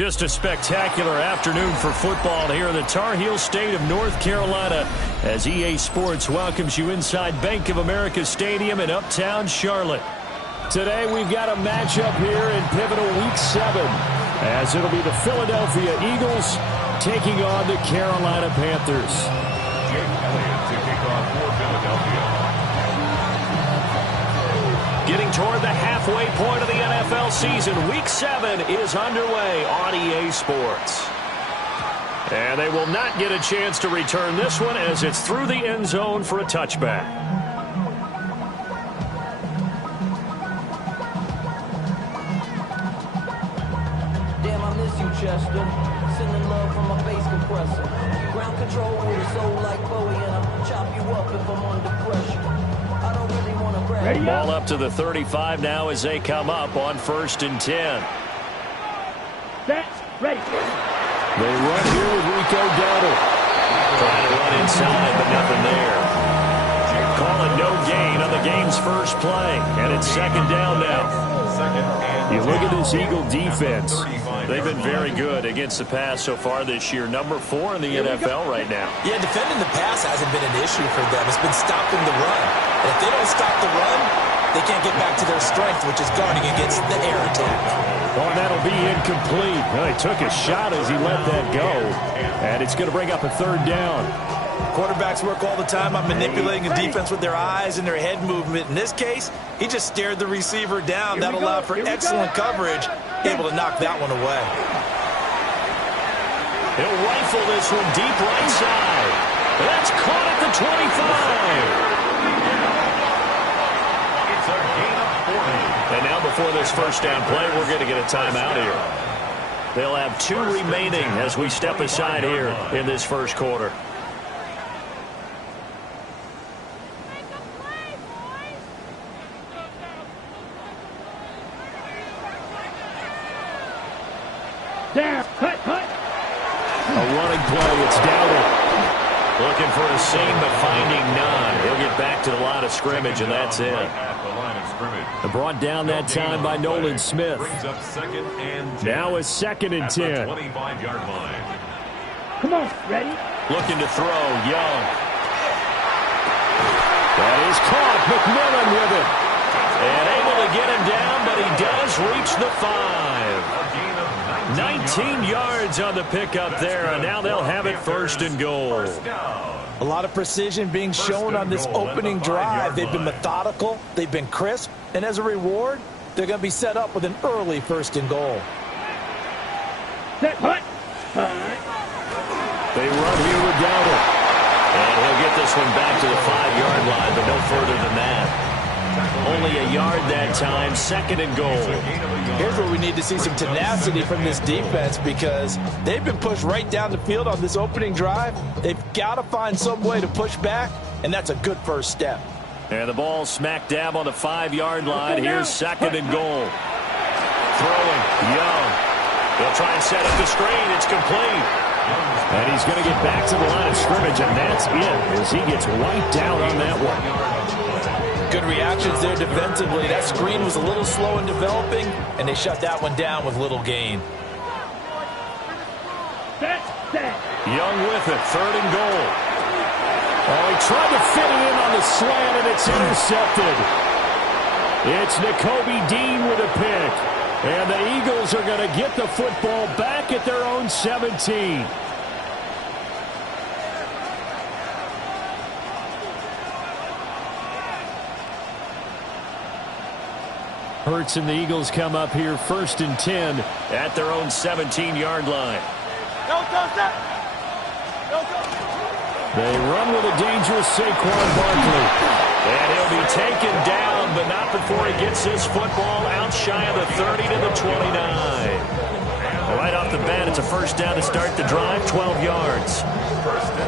Just a spectacular afternoon for football here in the Tar Heel state of North Carolina as EA Sports welcomes you inside Bank of America Stadium in uptown Charlotte. Today we've got a matchup here in pivotal Week 7 as it'll be the Philadelphia Eagles taking on the Carolina Panthers. Jake Elliott to kick off for Philadelphia. Getting toward the halfway point of the NFL season, Week 7 is underway on EA Sports. And they will not get a chance to return this one as it's through the end zone for a touchback. Damn, I miss you, Chester. Sending love from my face compressor. Ground control with a soul like Bowie, and I'll chop you up if I'm under pressure. I don't really want to grab. Ball up to the 35 now as they come up on 1st and 10. Set, ready. They run here with Rico Dowdle. Trying to run inside, but nothing there. Call it no gain on the game's first play, and it's 2nd down now. You look at this Eagle defense. They've been very good against the pass so far this year. Number 4 in the NFL right now. Yeah, defending the pass hasn't been an issue for them. It's been stopping the run. And if they don't stop the run, they can't get back to their strength, which is guarding against the air attack. Oh, and that'll be incomplete. Well, he took a shot as he let that go. And it's going to bring up a 3rd down. Quarterbacks work all the time on manipulating a defense with their eyes and their head movement. In this case, he just stared the receiver down. That allowed for excellent coverage, able to knock that one away. He'll rifle this one deep right side. That's caught at the 25. It's a gain of 40. And now before this first down play, we're going to get a timeout here. They'll have 2 remaining as we step aside here in this first quarter. Down, cut. A running play, it's Dowdle. Looking for a seam, but finding none. He'll get back to the line of scrimmage, and that's it. At the line of scrimmage. Brought down that time by Nolan Smith. Brings up 2nd and 10. Now it's 2nd and 10. 25-yard line. Come on, ready? Looking to throw, Young. That is caught, McMillan with it. And able to get him down, but he does reach the 5. 19 yards on the pickup there, and now they'll have it 1st and goal. A lot of precision being shown on this opening drive. They've been methodical, they've been crisp, and as a reward, they're going to be set up with an early 1st and goal. Set, hut. They run here with Dowdle. And he'll get this one back to the 5-yard line, but no further than that. Only a yard that time, 2nd and goal. Here's where we need to see some tenacity from this defense because they've been pushed right down the field on this opening drive. They've got to find some way to push back, and that's a good first step. And the ball smack dab on the 5-yard line. Here's 2nd and goal. Throwing, Young. They'll try and set up the screen. It's complete. And he's going to get back to the line of scrimmage, and that's it as he gets wiped out on that one. Good reactions there defensively. That screen was a little slow in developing, and they shut that one down with little gain. Set. Young with it, 3rd and goal. Oh, he tried to fit it in on the slant, and it's intercepted. It's Nakobe Dean with a pick. And the Eagles are going to get the football back at their own 17. Hurts and the Eagles come up here 1st and 10 at their own 17-yard line. They run with a dangerous Saquon Barkley. And he'll be taken down, but not before he gets this football out shy of the 30 to the 29. Right off the bat, it's a 1st down to start the drive, 12 yards.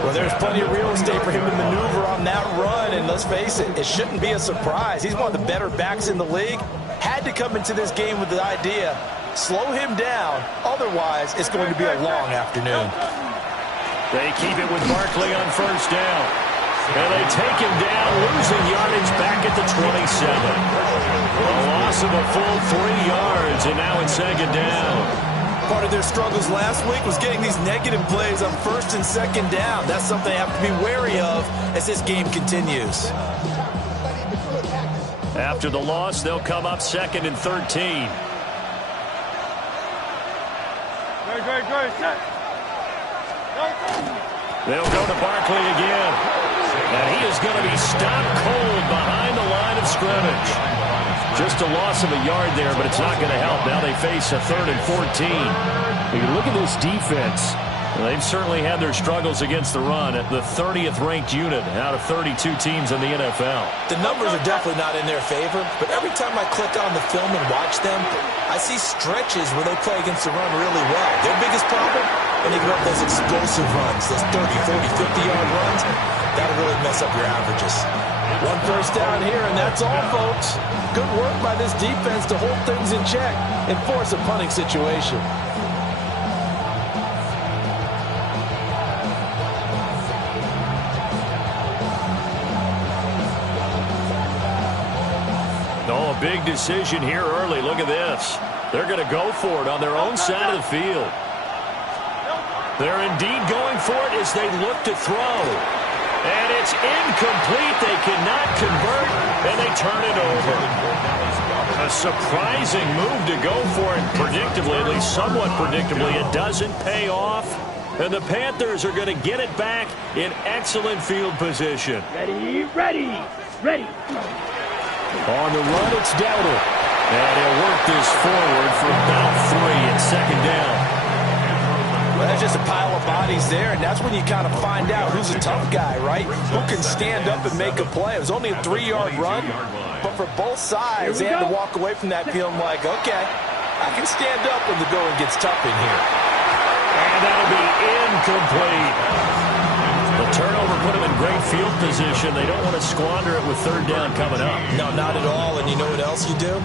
Well, there's plenty of real estate for him to maneuver on that run, and let's face it, it shouldn't be a surprise. He's one of the better backs in the league. Had to come into this game with the idea, slow him down, otherwise it's going to be a long afternoon. They keep it with Barkley on 1st down. And they take him down, losing yardage back at the 27. A loss of a full 3 yards, and now it's 2nd down. Part of their struggles last week was getting these negative plays on first and second down. That's something they have to be wary of as this game continues. After the loss, they'll come up 2nd and 13. They'll go to Barkley again. And he is going to be stopped cold behind the line of scrimmage. Just a loss of a yard there, but it's not going to help. Now they face a 3rd and 14. You look at this defense. They've certainly had their struggles against the run at the 30th ranked unit out of 32 teams in the NFL. The numbers are definitely not in their favor, but every time I click on the film and watch them, I see stretches where they play against the run really well. Their biggest problem, when they give up those explosive runs, those 30, 40, 50-yard runs, that'll really mess up your averages. 1 first down here, and that's all, folks. Good work by this defense to hold things in check and force a punting situation. Oh, a big decision here early. Look at this. They're going to go for it on their own side of the field. They're indeed going for it as they look to throw. And it's incomplete. They cannot convert, and they turn it over. A surprising move to go for it predictably, at least somewhat predictably. It doesn't pay off, and the Panthers are going to get it back in excellent field position. Ready, ready, ready. On the run, it's Dowdle. And he'll work this forward for about 3 at 2nd down. Well, that's just a pile of bodies there, and that's when you kind of find out who's a tough guy, right? Who can stand up and make a play. It was only a 3-yard run, but for both sides, they had to walk away from that feeling like, okay, I can stand up when the going gets tough in here. And that'll be incomplete. The turnover put them in great field position. They don't want to squander it with 3rd down coming up. No, not at all, and you know what else you do?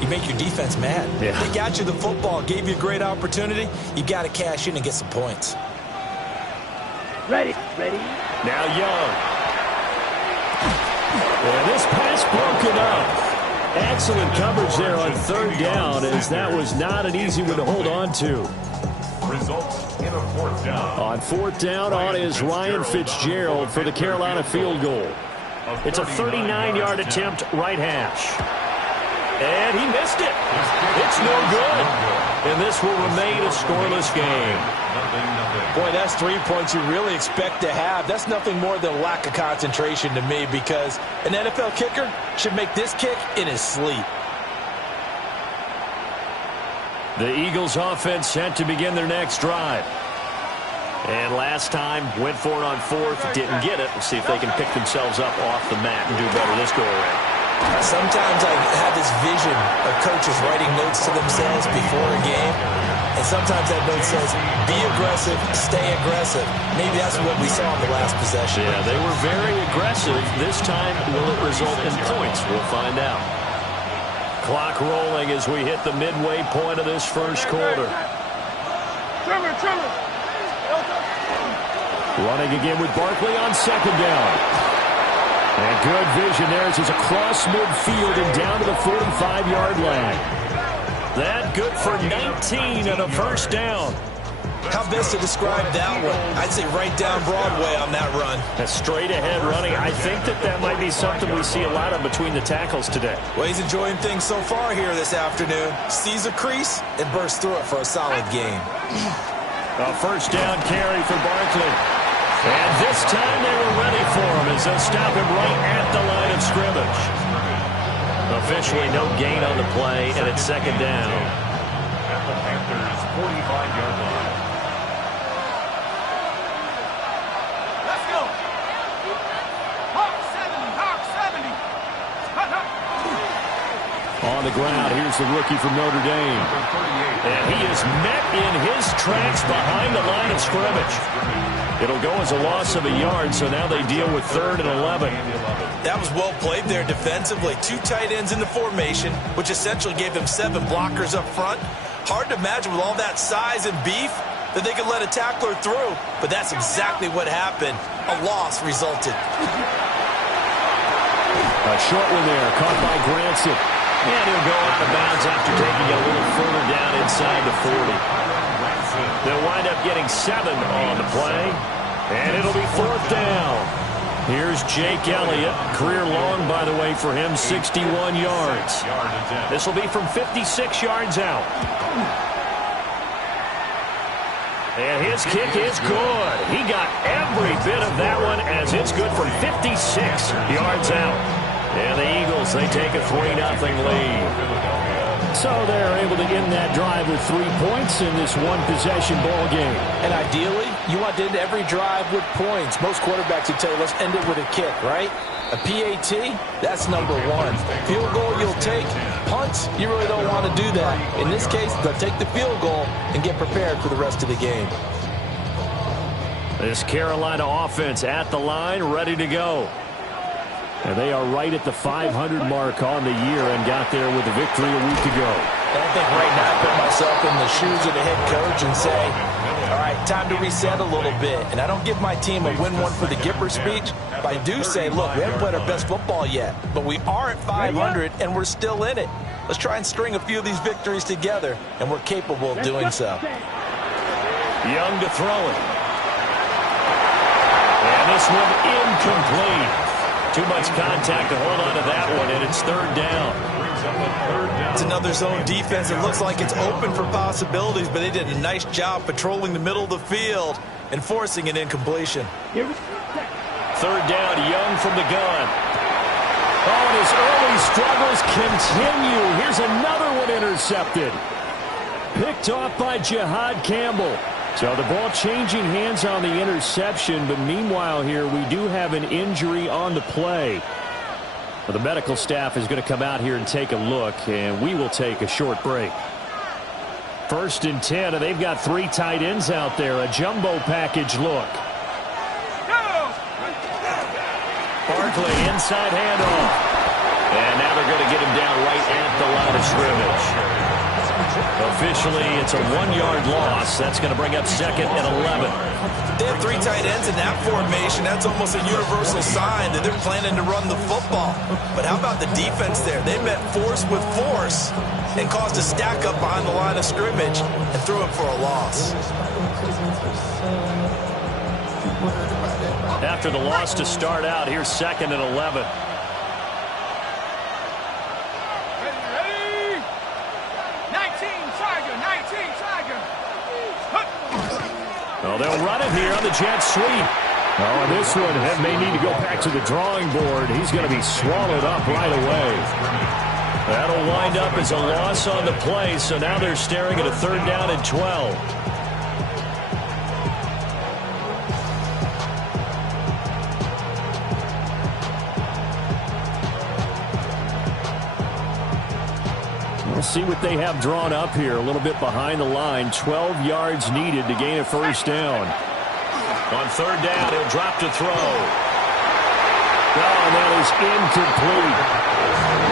You make your defense mad. Yeah. They got you the football, gave you a great opportunity. You got to cash in and get some points. Ready, ready. Now Young. And this pass broken up. Excellent coverage there on 3rd down, as that was not an easy one to hold on to. Results in a 4th down. On 4th down on is Ryan Fitzgerald for the Carolina field goal. It's a 39-yard attempt, right hash. And he missed it. It's no good. And this will remain a scoreless game. Boy, that's 3 points you really expect to have. That's nothing more than a lack of concentration to me, because an NFL kicker should make this kick in his sleep. The Eagles offense set to begin their next drive. And last time, went for it on 4th, didn't get it. We'll see if they can pick themselves up off the mat and do better this go-around. Sometimes I have this vision of coaches writing notes to themselves before a game, and sometimes that note says, be aggressive, stay aggressive. Maybe that's what we saw in the last possession. Yeah, they were very aggressive. This time, will it result in points? We'll find out. Clock rolling as we hit the midway point of this first quarter. Running again with Barkley on 2nd down. And good vision there as he's across midfield and down to the 45-yard line. That good for 19 and a 1st down. How best to describe that one? I'd say right down Broadway on that run. A straight ahead running. I think that might be something we see a lot of between the tackles today. Well, he's enjoying things so far here this afternoon. Sees a crease and bursts through it for a solid game. A 1st down carry for Barkley. And this time they were ready for him as they'll stop him right at the line of scrimmage. Officially no gain on the play, and it's 2nd down. At the Panthers' 45-yard line. Let's go. Hawk 70, Hawk 70. On the ground, here's the rookie from Notre Dame. And he is met in his tracks behind the line of scrimmage. It'll go as a loss of a yard, so now they deal with 3rd and 11. That was well played there defensively. 2 tight ends in the formation, which essentially gave them 7 blockers up front. Hard to imagine with all that size and beef that they could let a tackler through, but that's exactly what happened. A loss resulted. A short one there, caught by Granson. And he'll go out of bounds after taking a little further down inside the 40. They'll wind up getting 7 on the play. And it'll be 4th down. Here's Jake Elliott. Career long, by the way, for him, 61 yards. This will be from 56 yards out. And his kick is good. He got every bit of that one as it's good from 56 yards out. And the Eagles, they take a 3-0 lead. So they're able to end that drive with 3 points in this one-possession ball game. And ideally, you want to end every drive with points. Most quarterbacks would tell you, let's end it with a kick, right? A PAT, that's number 1. Field goal you'll take. Punts, you really don't want to do that. In this case, they'll take the field goal and get prepared for the rest of the game. This Carolina offense at the line, ready to go. And they are right at the 500 mark on the year and got there with a victory a week ago. And I think right now I put myself in the shoes of the head coach and say, all right, time to reset a little bit. And I don't give my team a win one for the Gipper speech, but I do say, look, we haven't played our best football yet, but we are at 500 and we're still in it. Let's try and string a few of these victories together, and we're capable of doing so. Young to throw it. And this one incomplete. Too much contact to hold on to that one, and it's 3rd down. It's another zone defense. It looks like it's open for possibilities, but they did a nice job patrolling the middle of the field and forcing an incompletion. 3rd down, Young from the gun. Oh, and his early struggles continue. Here's another one intercepted. Picked off by Jihad Campbell. So the ball changing hands on the interception, but meanwhile here we do have an injury on the play. Well, the medical staff is going to come out here and take a look, and we will take a short break. 1st and 10, and they've got 3 tight ends out there. A jumbo package look. Barkley inside handoff. And now they're going to get him down right at the line of scrimmage. Officially, it's a 1-yard loss. That's going to bring up 2nd and 11. They have 3 tight ends in that formation. That's almost a universal sign that they're planning to run the football. But how about the defense there? They met force with force and caused a stack up behind the line of scrimmage and threw him for a loss. After the loss to start out, here's 2nd and 11. Oh, they'll run it here on the jet sweep. Oh, and this one may need to go back to the drawing board. He's going to be swallowed up right away. That'll wind up as a loss on the play, so now they're staring at a 3rd down and 12. We'll see what they have drawn up here. A little bit behind the line. 12 yards needed to gain a 1st down. On 3rd down, he'll drop to throw. Oh, and that is incomplete.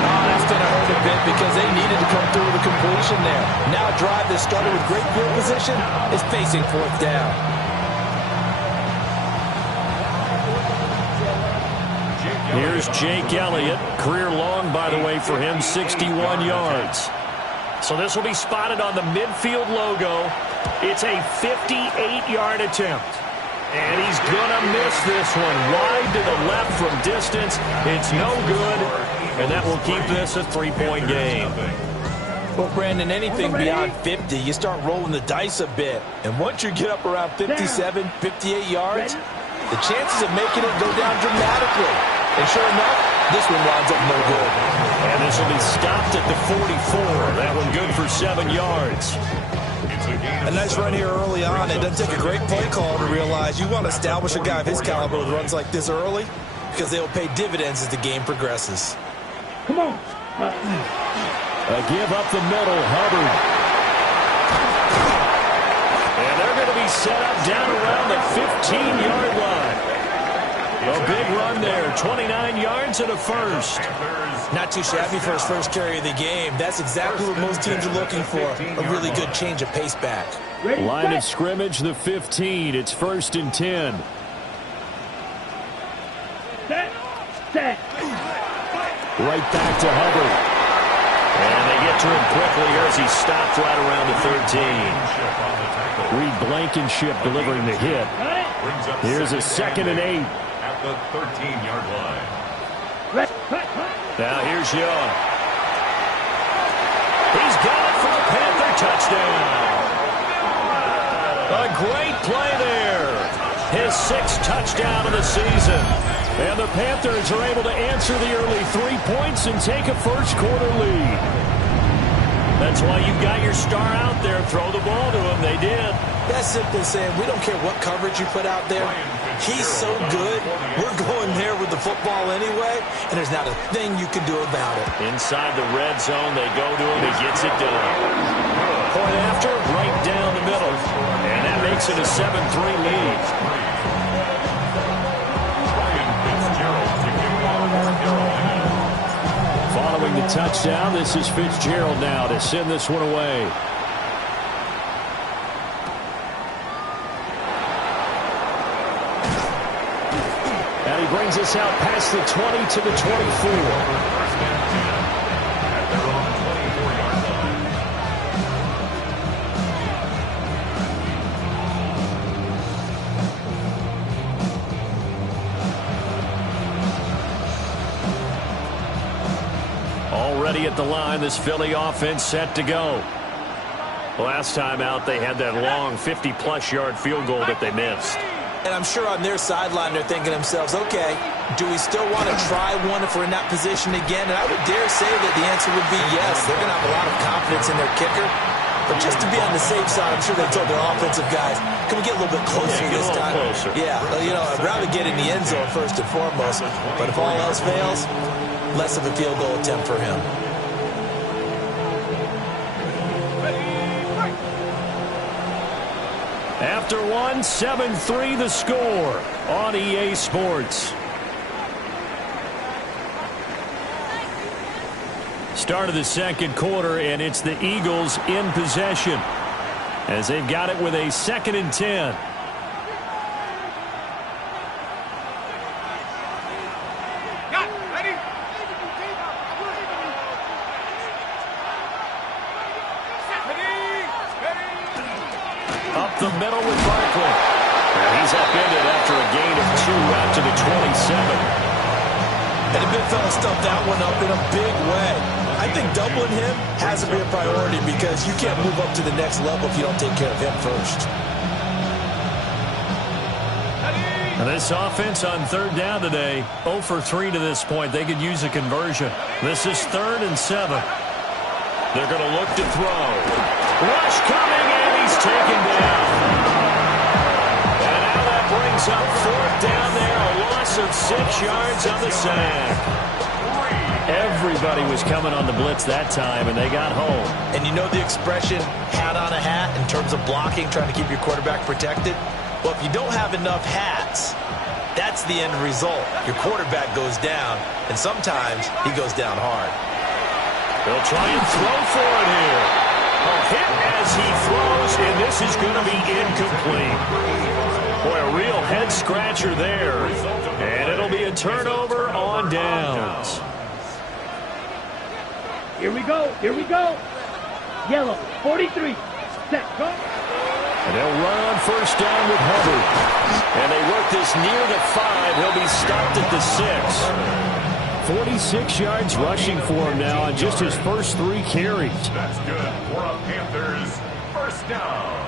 Oh, that's going to hurt a bit because they needed to come through with a completion there. Now a drive that started with great field position is facing 4th down. Here's Jake Elliott. Career long, by the way, for him, 61 yards. So this will be spotted on the midfield logo. It's a 58-yard attempt. And he's going to miss this one. Wide to the left from distance. It's no good. And that will keep this a 3-point game. Well, Brandon, anything beyond 50, you start rolling the dice a bit. And once you get up around 57, 58 yards, the chances of making it go down dramatically. And sure enough, this one winds up no good. And this will be stopped at the 44. That one good for 7 yards. A nice run here early on. It doesn't take a great play call to realize you want to establish a guy of his caliber with runs like this early because they will pay dividends as the game progresses. Come on. A give up the middle, Hubbard. And they're going to be set up down around the 15-yard line. A big run there, 29 yards and a 1st. Not too shabby for his first carry of the game. That's exactly what most teams are looking for, a really good change of pace back. Line of scrimmage, the 15. It's 1st and 10. Set. Right back to Hubbard. And they get after him quickly here as he stopped right around the 13. Reed Blankenship delivering the hit. Here's a 2nd and 8. At the 13-yard line. Now here's Young. He's got it for the Panther touchdown. A great play there. His 6th touchdown of the season. And the Panthers are able to answer the early 3 points and take a first-quarter lead. That's why you got your star out there. Throw the ball to him. They did. That's simply saying we don't care what coverage you put out there. He's so good. We're going there with the football anyway, and there's not a thing you can do about it. Inside the red zone, they go to him. He gets it done. Point after, right down the middle. And that makes it a 7-3 lead. Following the touchdown, this is Fitzgerald now to send this one away. And he brings us out past the 20 to the 24. Already at the line, this Philly offense set to go. Last time out, they had that long 50-plus yard field goal that they missed. And I'm sure on their sideline, they're thinking to themselves, okay, do we still want to try one if we're in that position again? And I would dare say that the answer would be yes. They're going to have a lot of confidence in their kicker. But just to be on the safe side, I'm sure they told their offensive guys, can we get a little bit closer this time? Closer. Yeah, you know, I'd rather get in the end zone first and foremost. But if all else fails, less of a field goal attempt for him. After one, 7-3 the score on EA Sports. Start of the second quarter, and it's the Eagles in possession as they've got it with a 2nd and 10. Up the middle with Barkley. And he's upended after a gain of 2 out to the 27. And the big fella stuffed that one up in a big way. I think doubling him has to be a priority because you can't move up to the next level if you don't take care of him first. And this offense on 3rd down today, 0 for 3 to this point. They could use a conversion. This is 3rd and 7. They're going to look to throw. Rush coming, and he's taken down. And now that brings up 4th down there, a loss of 6 yards on the sack. Everybody was coming on the blitz that time, and they got home. And you know the expression, hat on a hat, in terms of blocking, trying to keep your quarterback protected? Well, if you don't have enough hats, that's the end result. Your quarterback goes down, and sometimes he goes down hard. They'll try and throw for it here. A hit as he throws, and this is going to be incomplete. Boy, a real head-scratcher there. And it'll be a turnover on downs. Here we go. Here we go. Yellow, 43. Set, go. And they'll run on 1st down with Hubbard. And they work this near the 5. He'll be stopped at the 6. 46 yards rushing for him now on just his first 3 carries. That's good for a Panthers 1st down.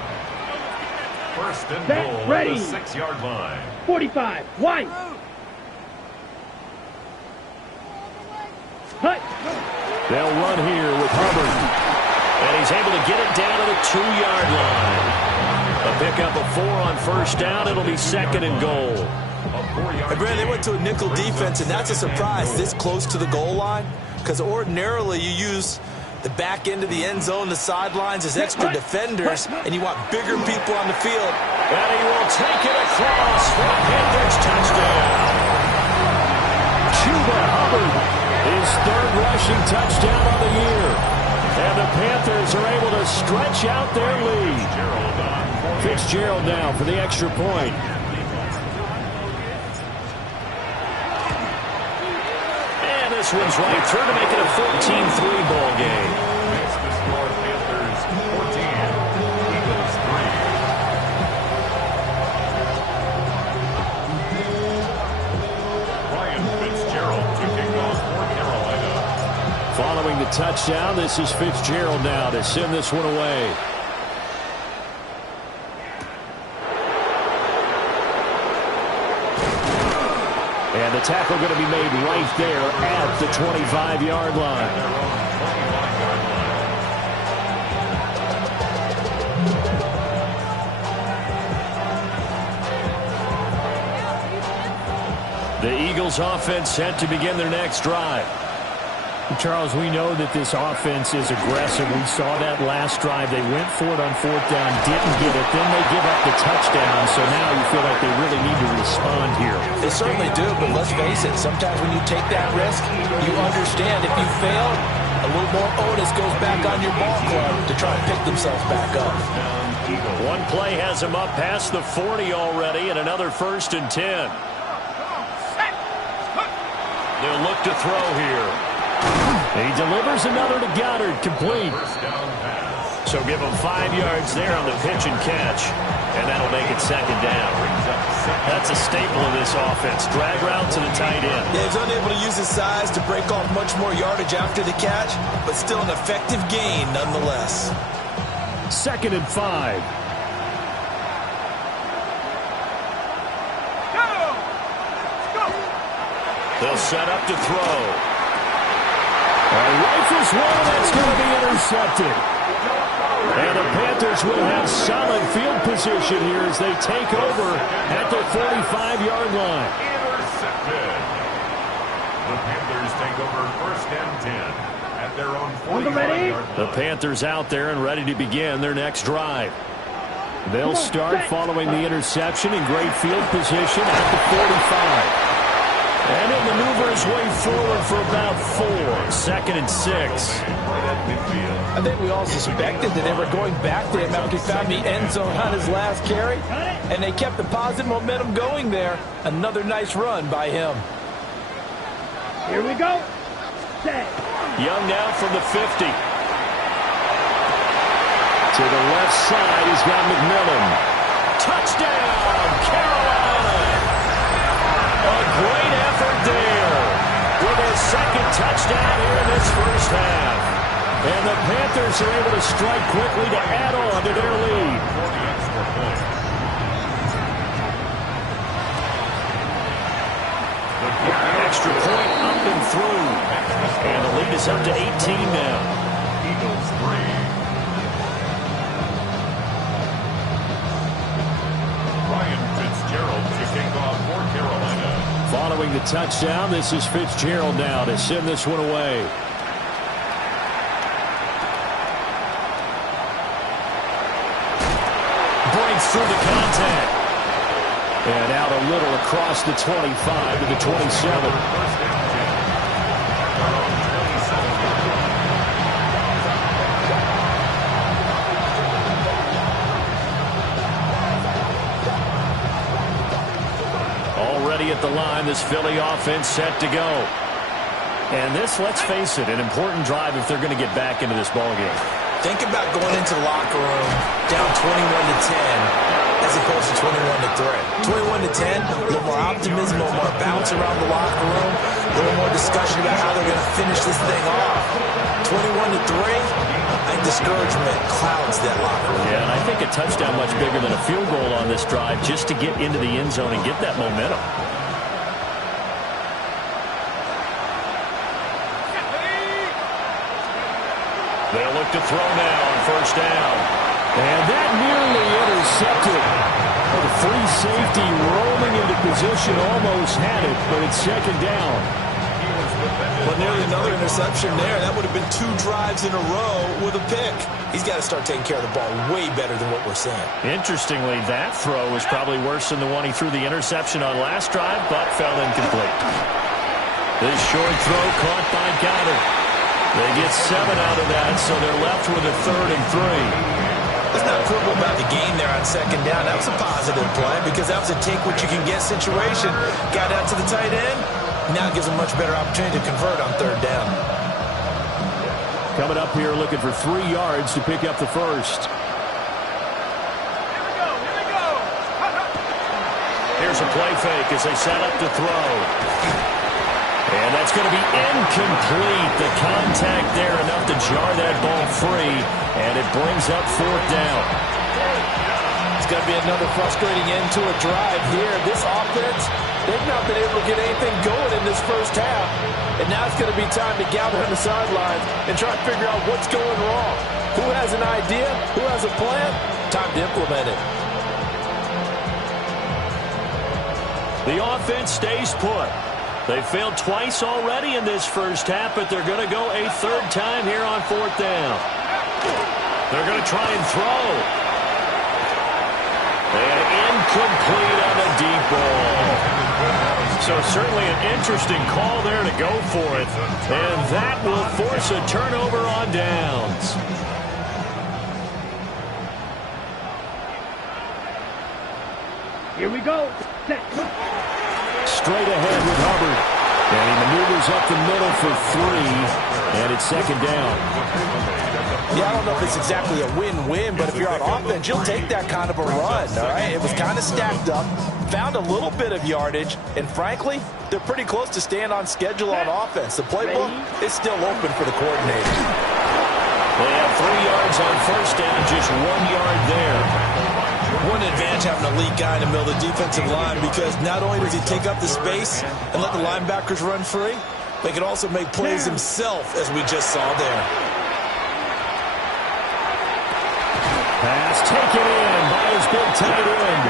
1st and Set, goal ready. at the 6-yard line. 45, wide. Hut. They'll run here with Hubbard. And he's able to get it down to the 2-yard line. A pickup of 4 on 1st down. It'll be 2nd and goal. And Brad, they went to a nickel defense, and that's a surprise this close to the goal line, because ordinarily you use the back end of the end zone, the sidelines as extra defenders, and you want bigger people on the field. And he will take it across for a Panthers touchdown. Chuba Hubbard, his 3rd rushing touchdown of the year. And the Panthers are able to stretch out their lead. Fitzgerald now for the extra point. And this one's right through to make it a 14-3 ball game. touchdown. This is Fitzgerald now to send this one away. And the tackle going to be made right there at the 25-yard line. The Eagles offense set to begin their next drive. Charles, we know that this offense is aggressive. We saw that last drive. They went for it on fourth down, didn't get it. Then they give up the touchdown. So now you feel like they really need to respond here. They certainly do, but let's face it. Sometimes when you take that risk, you understand if you fail, a little more onus goes back on your ball club to try to pick themselves back up. One play has them up past the 40 already, and another 1st and 10. They'll look to throw here. He delivers another to Goddard, complete. So give him 5 yards there on the pitch and catch, and that'll make it 2nd down. That's a staple of this offense. Drag route to the tight end. Yeah, he's unable to use his size to break off much more yardage after the catch, but still an effective gain nonetheless. 2nd and 5. They'll set up to throw. Rifles one, that's going to be intercepted. And the Panthers will have solid field position here as they take over at the 45-yard line. Intercepted. The Panthers take over 1st and 10 at their own 45-yard line. The Panthers out there and ready to begin their next drive. They'll start following the interception in great field position at the 45. And he'll maneuver his way forward for about 4. 2nd and 6. I think we all suspected that they were going back to him after he found the end zone on his last carry, and they kept the positive momentum going there. Another nice run by him. Here we go. Set. Young now from the 50. To the left side, he's got McMillan. Touchdown, Carolina! A great effort there with his 2nd touchdown here in this 1st half. And the Panthers are able to strike quickly to add on to their lead. Extra point up and through. And the lead is up to 18 now. Eagles 3. Ryan Fitzgerald to kick off for Carolina. Following the touchdown, this is Fitzgerald now to send this one away. Breaks through the contact. And out a little across the 25 to the 27. At the line, this Philly offense set to go. And this, let's face it, an important drive if they're going to get back into this ballgame. Think about going into the locker room down 21-10 as opposed to 21-3. 21-10, a little more optimism, a little more bounce around the locker room, a little more discussion about how they're going to finish this thing off. 21-3, I think discouragement clouds that locker room. Yeah, and I think a touchdown much bigger than a field goal on this drive just to get into the end zone and get that momentum. They'll look to throw now on 1st down. And that nearly intercepted. The free safety rolling into position, almost had it, but it's 2nd down. But nearly another interception there. That would have been 2 drives in a row with a pick. He's got to start taking care of the ball way better than what we're seeing. Interestingly, that throw was probably worse than the one he threw the interception on last drive, but fell incomplete. This short throw caught by Goddard. They get 7 out of that, so they're left with a 3rd and 3. Let's not quibble about the game there on 2nd down. That was a positive play because that was a take-what-you-can-get situation. Got out to the tight end. Now it gives them a much better opportunity to convert on 3rd down. Coming up here looking for 3 yards to pick up the 1st. Here we go. Here's a play fake as they set up to throw. And that's going to be incomplete. The contact there enough to jar that ball free, and it brings up fourth down. It's going to be another frustrating end to a drive here. This offense, they've not been able to get anything going in this first half. And now it's going to be time to gather on the sidelines and try to figure out what's going wrong. Who has an idea? Who has a plan? Time to implement it. The offense stays put. They failed twice already in this first half, but they're going to go a third time here on fourth down. They're going to try and throw. And incomplete on a deep ball. So certainly an interesting call there to go for it. And that will force a turnover on downs. Here we go. Set. Straight ahead with Hubbard. And he maneuvers up the middle for 3. And it's second down. Yeah, I don't know if it's exactly a win-win, but if you're on offense, you'll take that kind of a run, all right? It was kind of stacked up, found a little bit of yardage, and frankly, they're pretty close to staying on schedule on offense. The playbook is still open for the coordinator. They have 3 yards on first down, just 1 yard there. What an advantage having a elite guy in the middle of the defensive line, because not only does he take up the space and let the linebackers run free, but he can also make plays himself, as we just saw there. Pass taken in by his big tight end.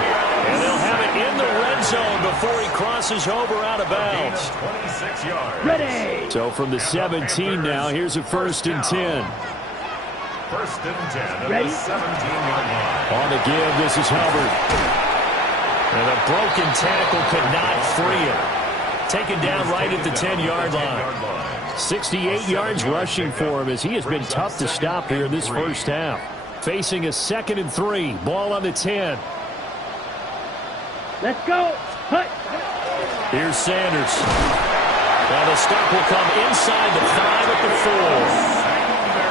And they'll have it in the red zone before he crosses over out of bounds. 26 yards. Ready. So from the 17 now, here's a 1st and 10. 1st and 10 at Ready? the 17-yard line. On the give, this is Hubbard. And a broken tackle could not free him. Taken down right at the 10-yard line. 68 yards rushing for him, as he has been tough to stop here in this first half. Facing a 2nd and 3. Ball on the 10. Let's go. Hut. Here's Sanders. Now the stop will come inside the 5 at the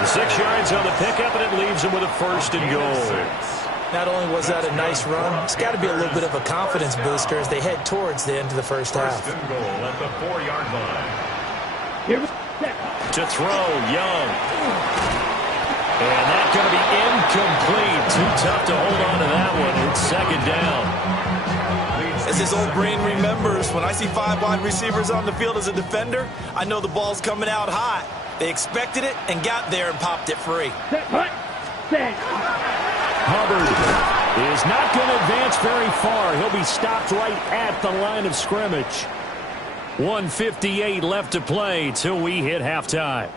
4. 6 yards on the pickup, and it leaves him with a 1st and goal. Not only was that a nice run, it's got to be a little bit of a confidence booster as they head towards the end of the first half. 1st and goal at the 4-yard line. Here we go. To throw, Young. And that's going to be incomplete. Too tough to hold on to that one. It's second down. As his old brain remembers, when I see 5 wide receivers on the field as a defender, I know the ball's coming out hot. They expected it and got there and popped it free. Set. Hut. Set. Hubbard is not going to advance very far. He'll be stopped right at the line of scrimmage. 1:58 left to play till we hit halftime.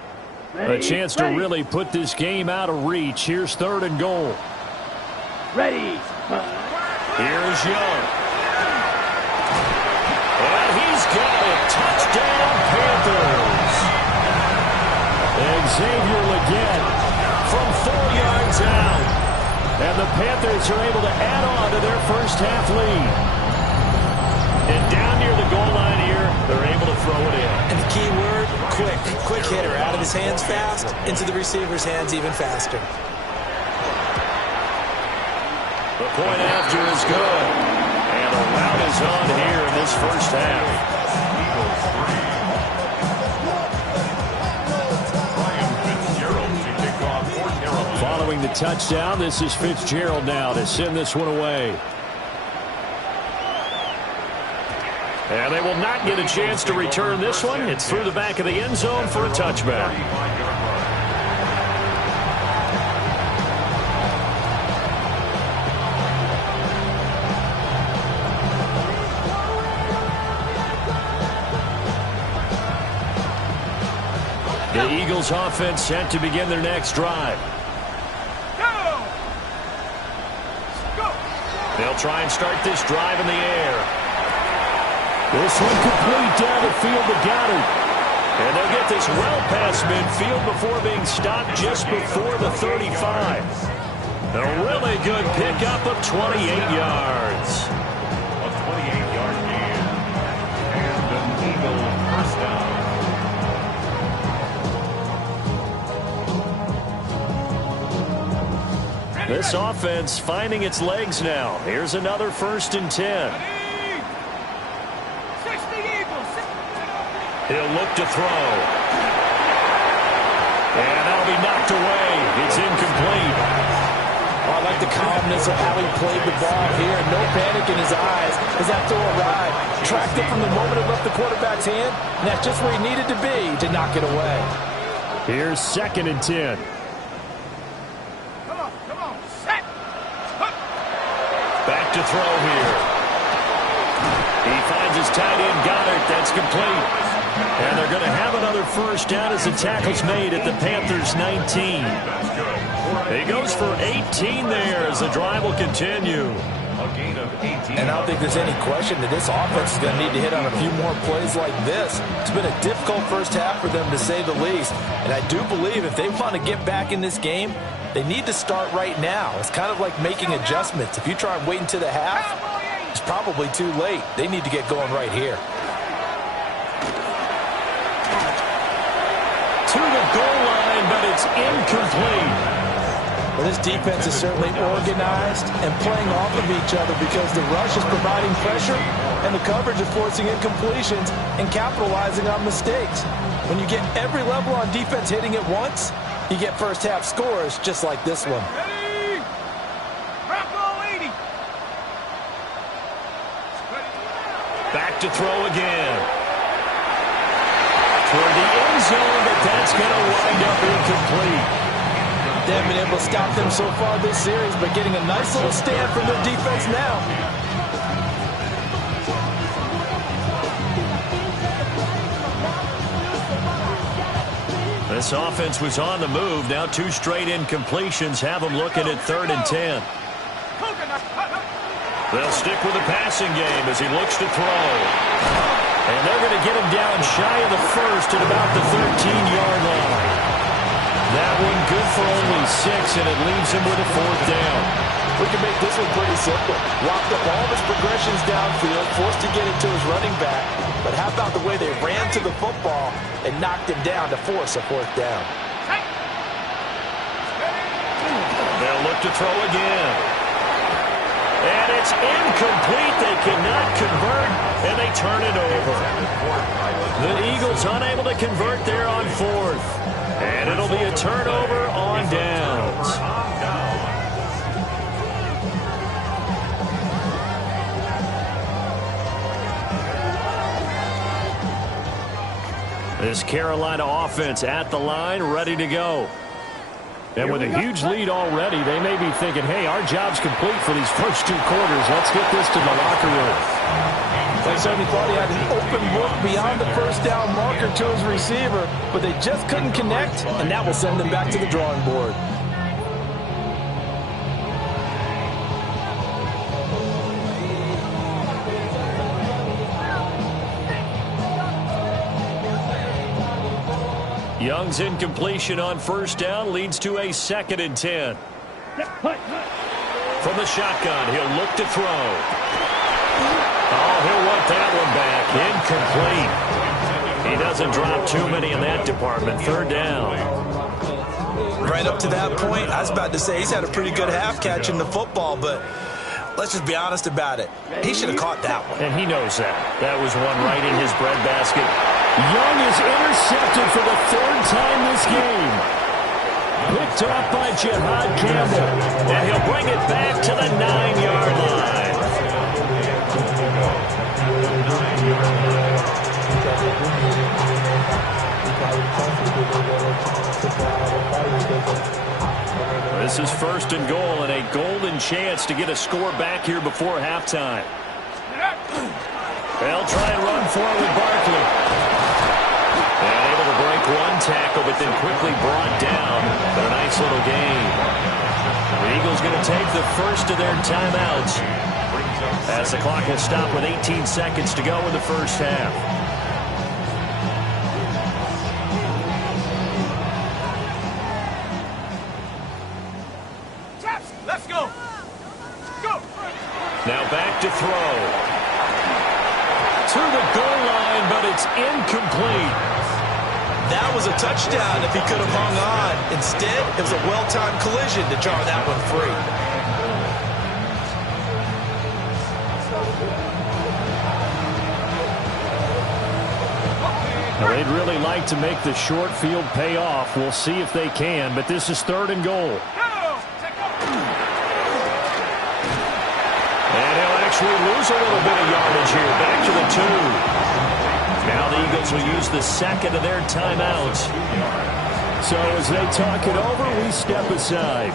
A chance to really put this game out of reach. Here's 3rd and goal. Ready. Here's Young. And he's got it. Touchdown, Panthers. Xavier Legette from 4 yards out. And the Panthers are able to add on to their first half lead. And down near the goal line here, they're able to throw it in. And the key word, quick. Quick hitter. Out of his hands fast, into the receiver's hands even faster. The point after is good. And the route is on here in this first half. Following the touchdown, this is Fitzgerald now to send this one away. And they will not get a chance to return this one. It's through the back of the end zone for a touchback. The Eagles offense set to begin their next drive. They'll try and start this drive in the air. This one complete down the field to Goddard. And they'll get this well past midfield before being stopped just before the 35. A really good pickup of 28 yards. A 28-yard gain. And an Eagle first down. This offense finding its legs now. Here's another 1st and 10. He'll look to throw. And that'll be knocked away. It's incomplete. Oh, I like the calmness of how he played the ball here. No panic in his eyes as that throw arrived. Tracked it from the moment it left the quarterback's hand, and that's just where he needed to be to knock it away. Here's 2nd and 10. Come on, set. Back to throw here. He finds his tight end, Goddard. That's complete. And they're going to have another first down as the tackle's made at the Panthers' 19. He goes for 18 there as the drive will continue. A gain of 18. And I don't think there's any question that this offense is going to need to hit on a few more plays like this. It's been a difficult first half for them, to say the least. And I do believe if they want to get back in this game, they need to start right now. It's kind of like making adjustments. If you try and wait until the half, it's probably too late. They need to get going right here. To the goal line, but it's incomplete. Well, this defense is certainly organized and playing off of each other because the rush is providing pressure and the coverage is forcing incompletions and capitalizing on mistakes. When you get every level on defense hitting at once, you get first half scores just like this one. Ready? Crack all 80. Back to throw again. Toward the end zone, but that's going to wind up incomplete. They haven't been able to stop them so far this series, but getting a nice little stand from their defense now. This offense was on the move. Now 2 straight incompletions have them looking at 3rd and 10. They'll stick with the passing game as he looks to throw. And they're going to get him down shy of the first at about the 13-yard line. That one good for only 6, and it leaves him with a 4th down. We can make this one pretty simple. Locked up all of his progressions downfield, forced to get it to his running back. But how about the way they ran to the football and knocked him down to force a 4th down? They'll look to throw again. And it's incomplete. They cannot convert, and they turn it over. The Eagles unable to convert there on 4th. And it'll be a turnover on downs. This Carolina offense at the line, ready to go. And with a huge lead already, they may be thinking, hey, our job's complete for these first 2 quarters. Let's get this to the locker room. They certainly thought he had an open look beyond the first down marker to his receiver, but they just couldn't connect, and that will send them back to the drawing board. Young's incompletion on first down leads to a 2nd and 10. From the shotgun, he'll look to throw. Oh, he'll want that one back. Incomplete. He doesn't drop too many in that department. 3rd down. Right up to that point, I was about to say he's had a pretty good half catching the football, but let's just be honest about it. He should have caught that one. And he knows that. That was one right in his breadbasket. Young is intercepted for the 3rd time this game. Picked off by Jihad Campbell. And he'll bring it back to the 9-yard line. This is 1st and goal, and a golden chance to get a score back here before halftime. They'll try and run for it with Barkley. And able to break one tackle, but then quickly brought down. But a nice little gain. The Eagles going to take the first of their timeouts as the clock will stop with 18 seconds to go in the first half. Let's go. Go. Now back to throw. To the goal line, but it's incomplete. That was a touchdown if he could have hung on. Instead, it was a well-timed collision to jar that one free. Well, they'd really like to make the short field pay off. We'll see if they can, but this is 3rd and goal. And he'll actually lose a little bit of yardage here. Back to the 2. Now the Eagles will use the second of their timeouts. So as they talk it over, we step aside.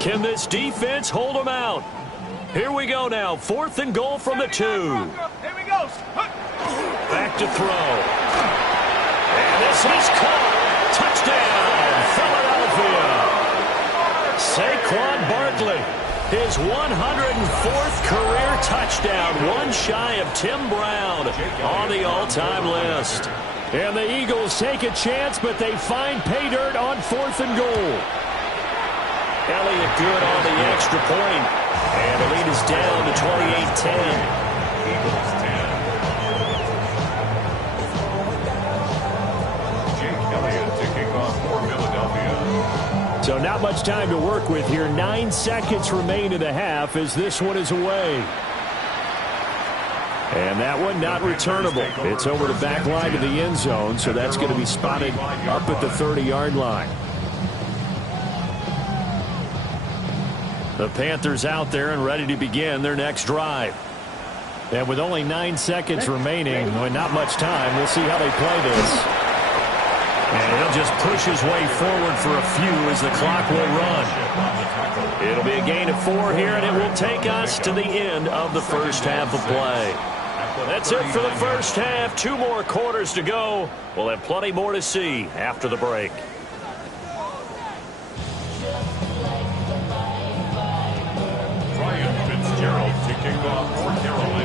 Can this defense hold them out? Here we go now. 4th and goal from the 2. Here we go. Back to throw. And this is caught. Touchdown, Philadelphia. Saquon Barkley. His 104th career touchdown. One shy of Tim Brown on the all-time list. And the Eagles take a chance, but they find pay dirt on 4th and goal. Elliott good on the extra point. And the lead is down to 28-10. Eagles 10. Jake Elliott to kick off for Philadelphia. So not much time to work with here. 9 seconds remain in the half as this one is away. And that one not returnable. It's over the back line of the end zone, so that's going to be spotted up at the 30-yard line. The Panthers out there and ready to begin their next drive. And with only 9 seconds remaining, with not much time, we'll see how they play this. And he'll just push his way forward for a few as the clock will run. It'll be a gain of 4 here, and it will take us to the end of the first half of play. That's it for the first half. 2 more quarters to go. We'll have plenty more to see after the break.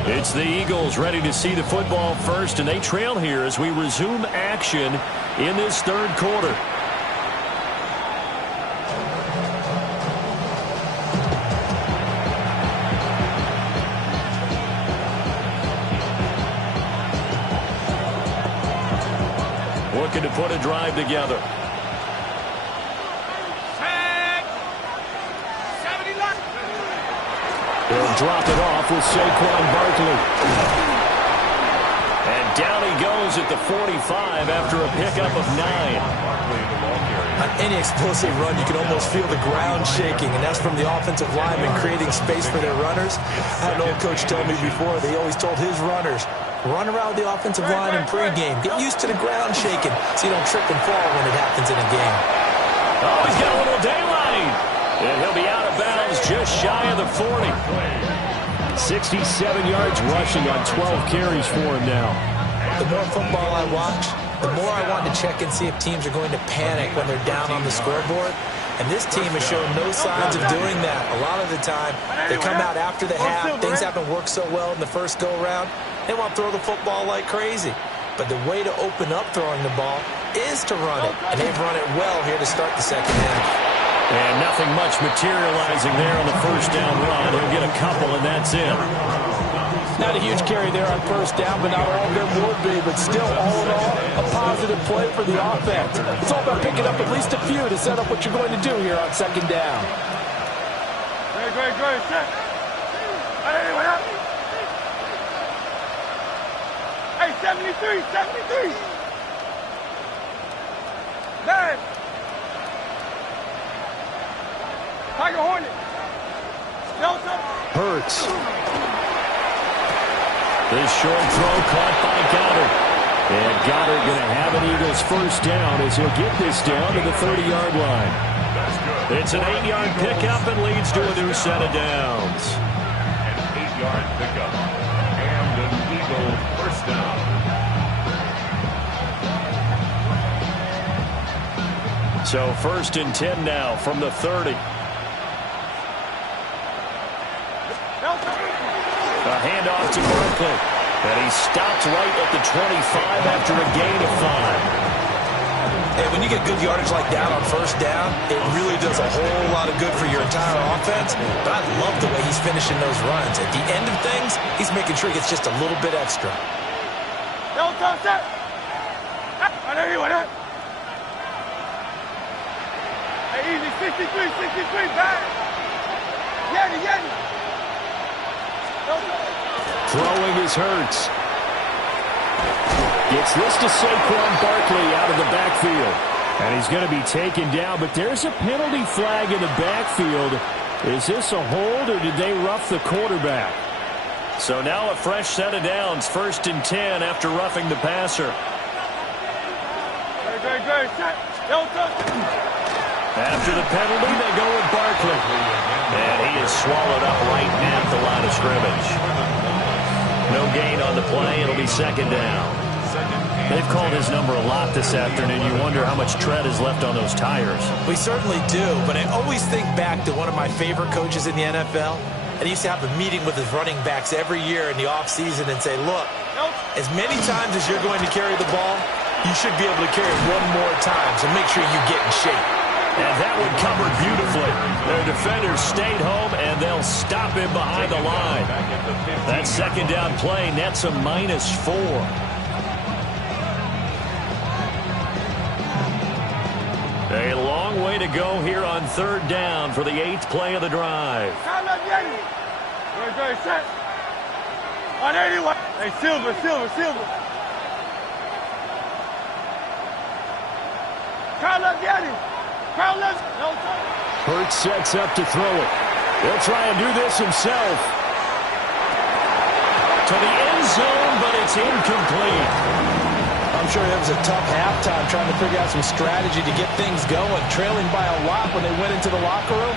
It's the Eagles ready to see the football first, and they trail here as we resume action in this 3rd quarter. Looking to put a drive together. He'll drop it off with Saquon Barkley. And down he goes at the 45 after a pickup of 9. On any explosive run, you can almost feel the ground shaking, and that's from the offensive linemen creating space for their runners. I had an old coach tell me before, they always told his runners, run around the offensive line in pregame. Get used to the ground shaking so you don't trip and fall when it happens in a game. Oh, he's got a little daylight. And he'll be out of bounds just shy of the 40. 67 yards rushing on 12 carries for him now. The more football I watch, the more I want to check and see if teams are going to panic when they're down on the scoreboard. And this team has shown no signs of doing that. A lot of the time, they come out after the half. Things haven't worked so well in the first go-around. They want to throw the football like crazy. But the way to open up throwing the ball is to run it. And they've run it well here to start the second half. And nothing much materializing there on the first down run. He'll get a couple, and that's it. Not a huge carry there on first down, but not all there will be. But still, all in all, a positive play for the offense. It's all about picking up at least a few to set up what you're going to do here on second down. Great. Set. Hey, what up? Hey, 73. Nine. Tiger Hornet. Delta. Hurts. This short throw caught by Goddard. And Goddard going to have an Eagles first down as he'll get this down to the 30-yard line. It's an 8-yard pickup and leads to a new set of downs. An 8-yard pickup. And an Eagle first down. So 1st and 10 now from the 30. A handoff to Barkley. And he stops right at the 25 after a gain of 5. And when you get good yardage like that on first down, it really does a whole lot of good for your entire offense. But I love the way he's finishing those runs. At the end of things, he's making sure he gets just a little bit extra. Delta, set. What up? Hey, easy. 63, back. Throwing is Hurts. Gets this to Saquon Barkley out of the backfield. And he's going to be taken down, but there's a penalty flag in the backfield. Is this a hold, or did they rough the quarterback? So now a fresh set of downs, 1st and 10 after roughing the passer. After the penalty, they go with Barkley. And he is swallowed up right at the line of scrimmage. No gain on the play. It'll be 2nd down. They've called his number a lot this afternoon. You wonder how much tread is left on those tires. We certainly do, but I always think back to one of my favorite coaches in the NFL. And he used to have a meeting with his running backs every year in the offseason and say, look, as many times as you're going to carry the ball, you should be able to carry it one more time, so make sure you get in shape. And that one covered beautifully. Their defenders stayed home, and they'll stop him behind the line. That 2nd down play nets a -4. A long way to go here on 3rd down for the 8th play of the drive. Hey, Silver. Hurts sets up to throw it. He'll try and do this himself. To the end zone, but it's incomplete. I'm sure it was a tough halftime trying to figure out some strategy to get things going, trailing by a lot when they went into the locker room.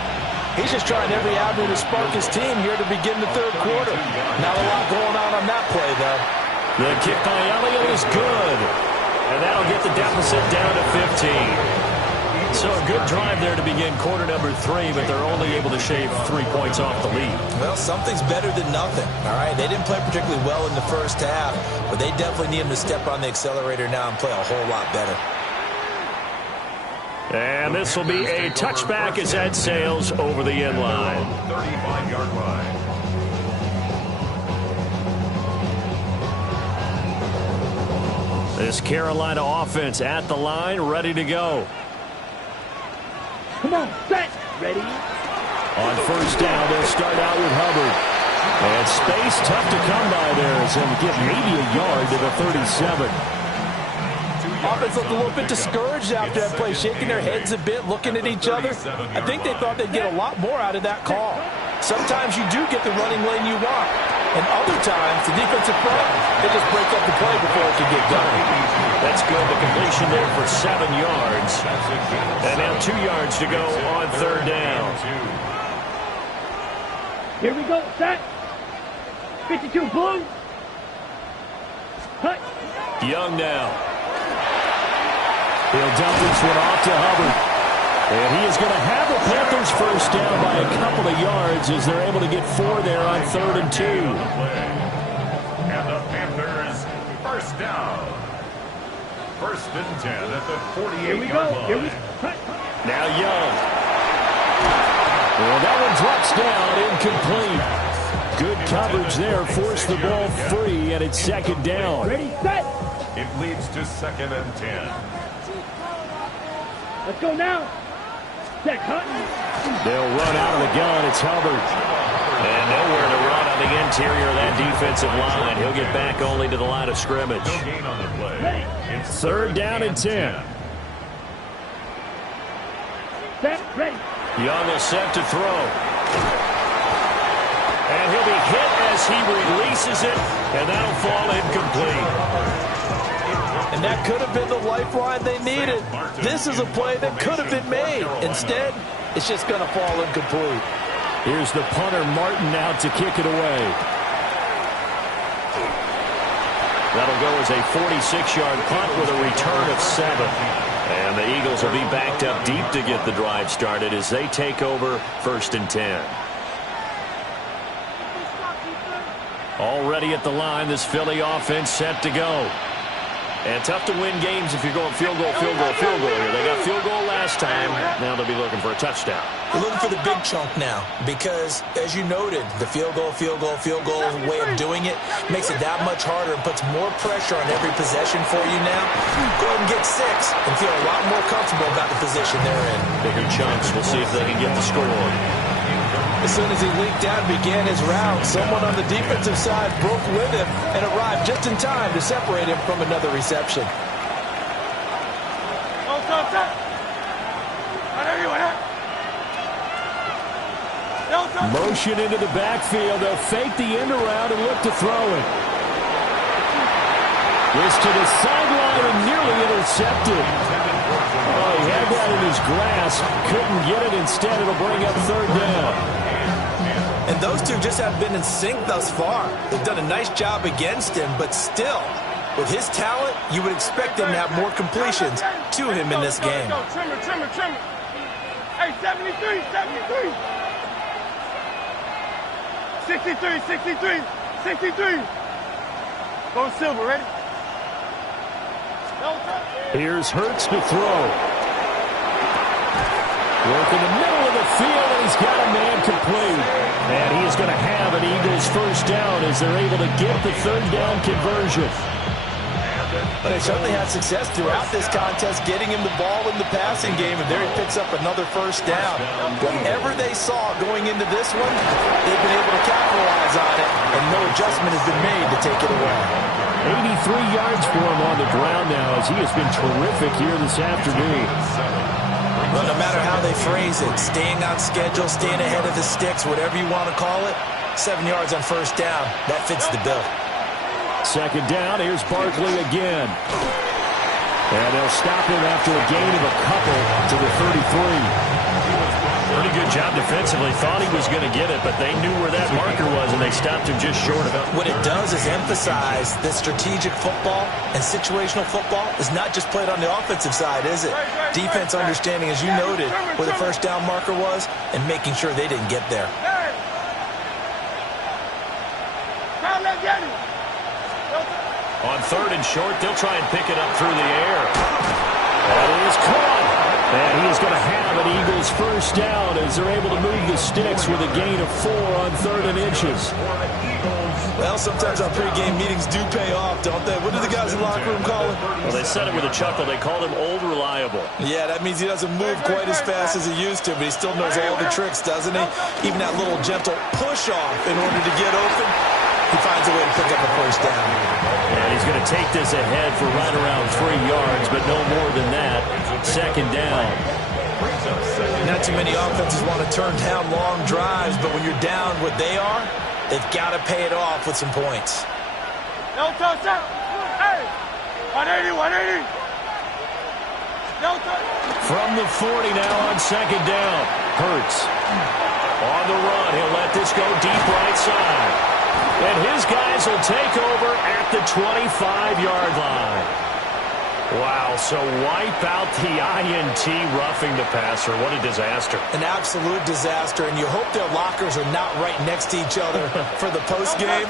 He's just trying every avenue to spark his team here to begin the 3rd quarter. Not a lot going on that play, though. The kick by Elliott is good. And that'll get the deficit down to 15. So a good drive there to begin quarter number 3, but they're only able to shave 3 points off the lead. Well, something's better than nothing, all right? They didn't play particularly well in the 1st half, but they definitely need him to step on the accelerator now and play a whole lot better. And this will be a touchback as that sails over the end line. 35-yard line. This Carolina offense at the line, ready to go. Come on, set, ready. On 1st down, they'll start out with Hubbard. And space tough to come by there as he'll get maybe a yard to the 37. Offense looked a little bit discouraged after that play, shaking their heads a bit, looking at each other. I think they thought they'd get a lot more out of that call. Sometimes you do get the running lane you want. And other times, the defensive front, they just break up the play before it can get done. That's good. The completion there for 7 yards. And now 2 yards to go on 3rd down. Here we go, set. 52 blue. Cut. Young now. He'll dump this one off to Hubbard. And he is going to have the Panthers 1st down by a couple of yards as they're able to get 4 there on 3rd and 2. And the Panthers 1st down. 1st and 10 at the 48-yard line. Here we go. Now Young. Well, that one drops down, incomplete. Good coverage there, forced the ball free, and it's 2nd down. Ready, set. It leads to 2nd and 10. Let's go now. Set, cut. They'll run out of the gun. It's Hubbard. And nowhere to run on the interior of that defensive line. He'll get back only to the line of scrimmage. No gain on the play. It's 3rd down and 10. Set, ready. Young is set to throw. And he'll be hit as he releases it, and that'll fall incomplete. And that could have been the lifeline they needed. This is a play that could have been made. Instead, it's just going to fall incomplete. Here's the punter, Martin, out to kick it away. That'll go as a 46-yard punt with a return of 7. And the Eagles will be backed up deep to get the drive started as they take over 1st and 10. Already at the line, this Philly offense set to go. And tough to win games if you're going field goal here. They got field goal last time. Now they'll be looking for a touchdown. They're looking for the big chunk now because, as you noted, the field goal way of doing it makes it that much harder and puts more pressure on every possession for you now. Go ahead and get 6 and feel a lot more comfortable about the position they're in. Bigger chunks. We'll see if they can get the score. As soon as he leaked out and began his route, someone on the defensive side broke with him and arrived just in time to separate him from another reception. Motion into the backfield. They'll fake the end around and look to throw it. This to the sideline and nearly intercepted. Oh, he had that in his grasp. Couldn't get it. Instead, it'll bring up third down. And those two just have been in sync thus far. They've done a nice job against him, but still, with his talent, you would expect him to have more completions to him in this game. Trimmer. Hey, 73. 63. Go silver, ready? Here's Hurts to throw. Work in the middle of the field, and he's got a man complete. And he is going to have an Eagles first down as they're able to get the third down conversion. But they certainly had success throughout this contest, getting him the ball in the passing game, and there he picks up another first down. Whatever they saw going into this one, they've been able to capitalize on it, and no adjustment has been made to take it away. 83 yards for him on the ground now, as he has been terrific here this afternoon. Well, no matter how they phrase it, staying on schedule, staying ahead of the sticks, whatever you want to call it, 7 yards on first down, that fits the bill. Second down, here's Barkley again. And they'll stop him after a gain of a couple to the 33. Pretty good job defensively. Thought he was going to get it, but they knew where that marker was, and they stopped him just short of it. What it does is emphasize that strategic football and situational football is not just played on the offensive side, is it? Defense understanding, as you noted, where the first down marker was and making sure they didn't get there. On third and short, they'll try and pick it up through the air. That is caught. And he is going to have an Eagles first down as they're able to move the sticks with a gain of 4 on third and inches. Well, sometimes our pregame meetings do pay off, don't they? What do the guys in the locker room call him? Well, they said it with a chuckle. They called him Old Reliable. Yeah, that means he doesn't move quite as fast as he used to, but he still knows all the tricks, doesn't he? Even that little gentle push-off in order to get open, he finds a way to pick up a first down. And he's going to take this ahead for right around 3 yards, but no more than that. Second down. Not too many offenses want to turn down long drives, but when you're down what they are, they've got to pay it off with some points. No touchdown. Hey, 180. No touchdown. From the 40 now on second down. Hurts. On the run, he'll let this go deep right side. And his guys will take over at the 25-yard line. Wow, so wipe out the INT roughing the passer. What a disaster. An absolute disaster, and you hope their lockers are not right next to each other for the postgame.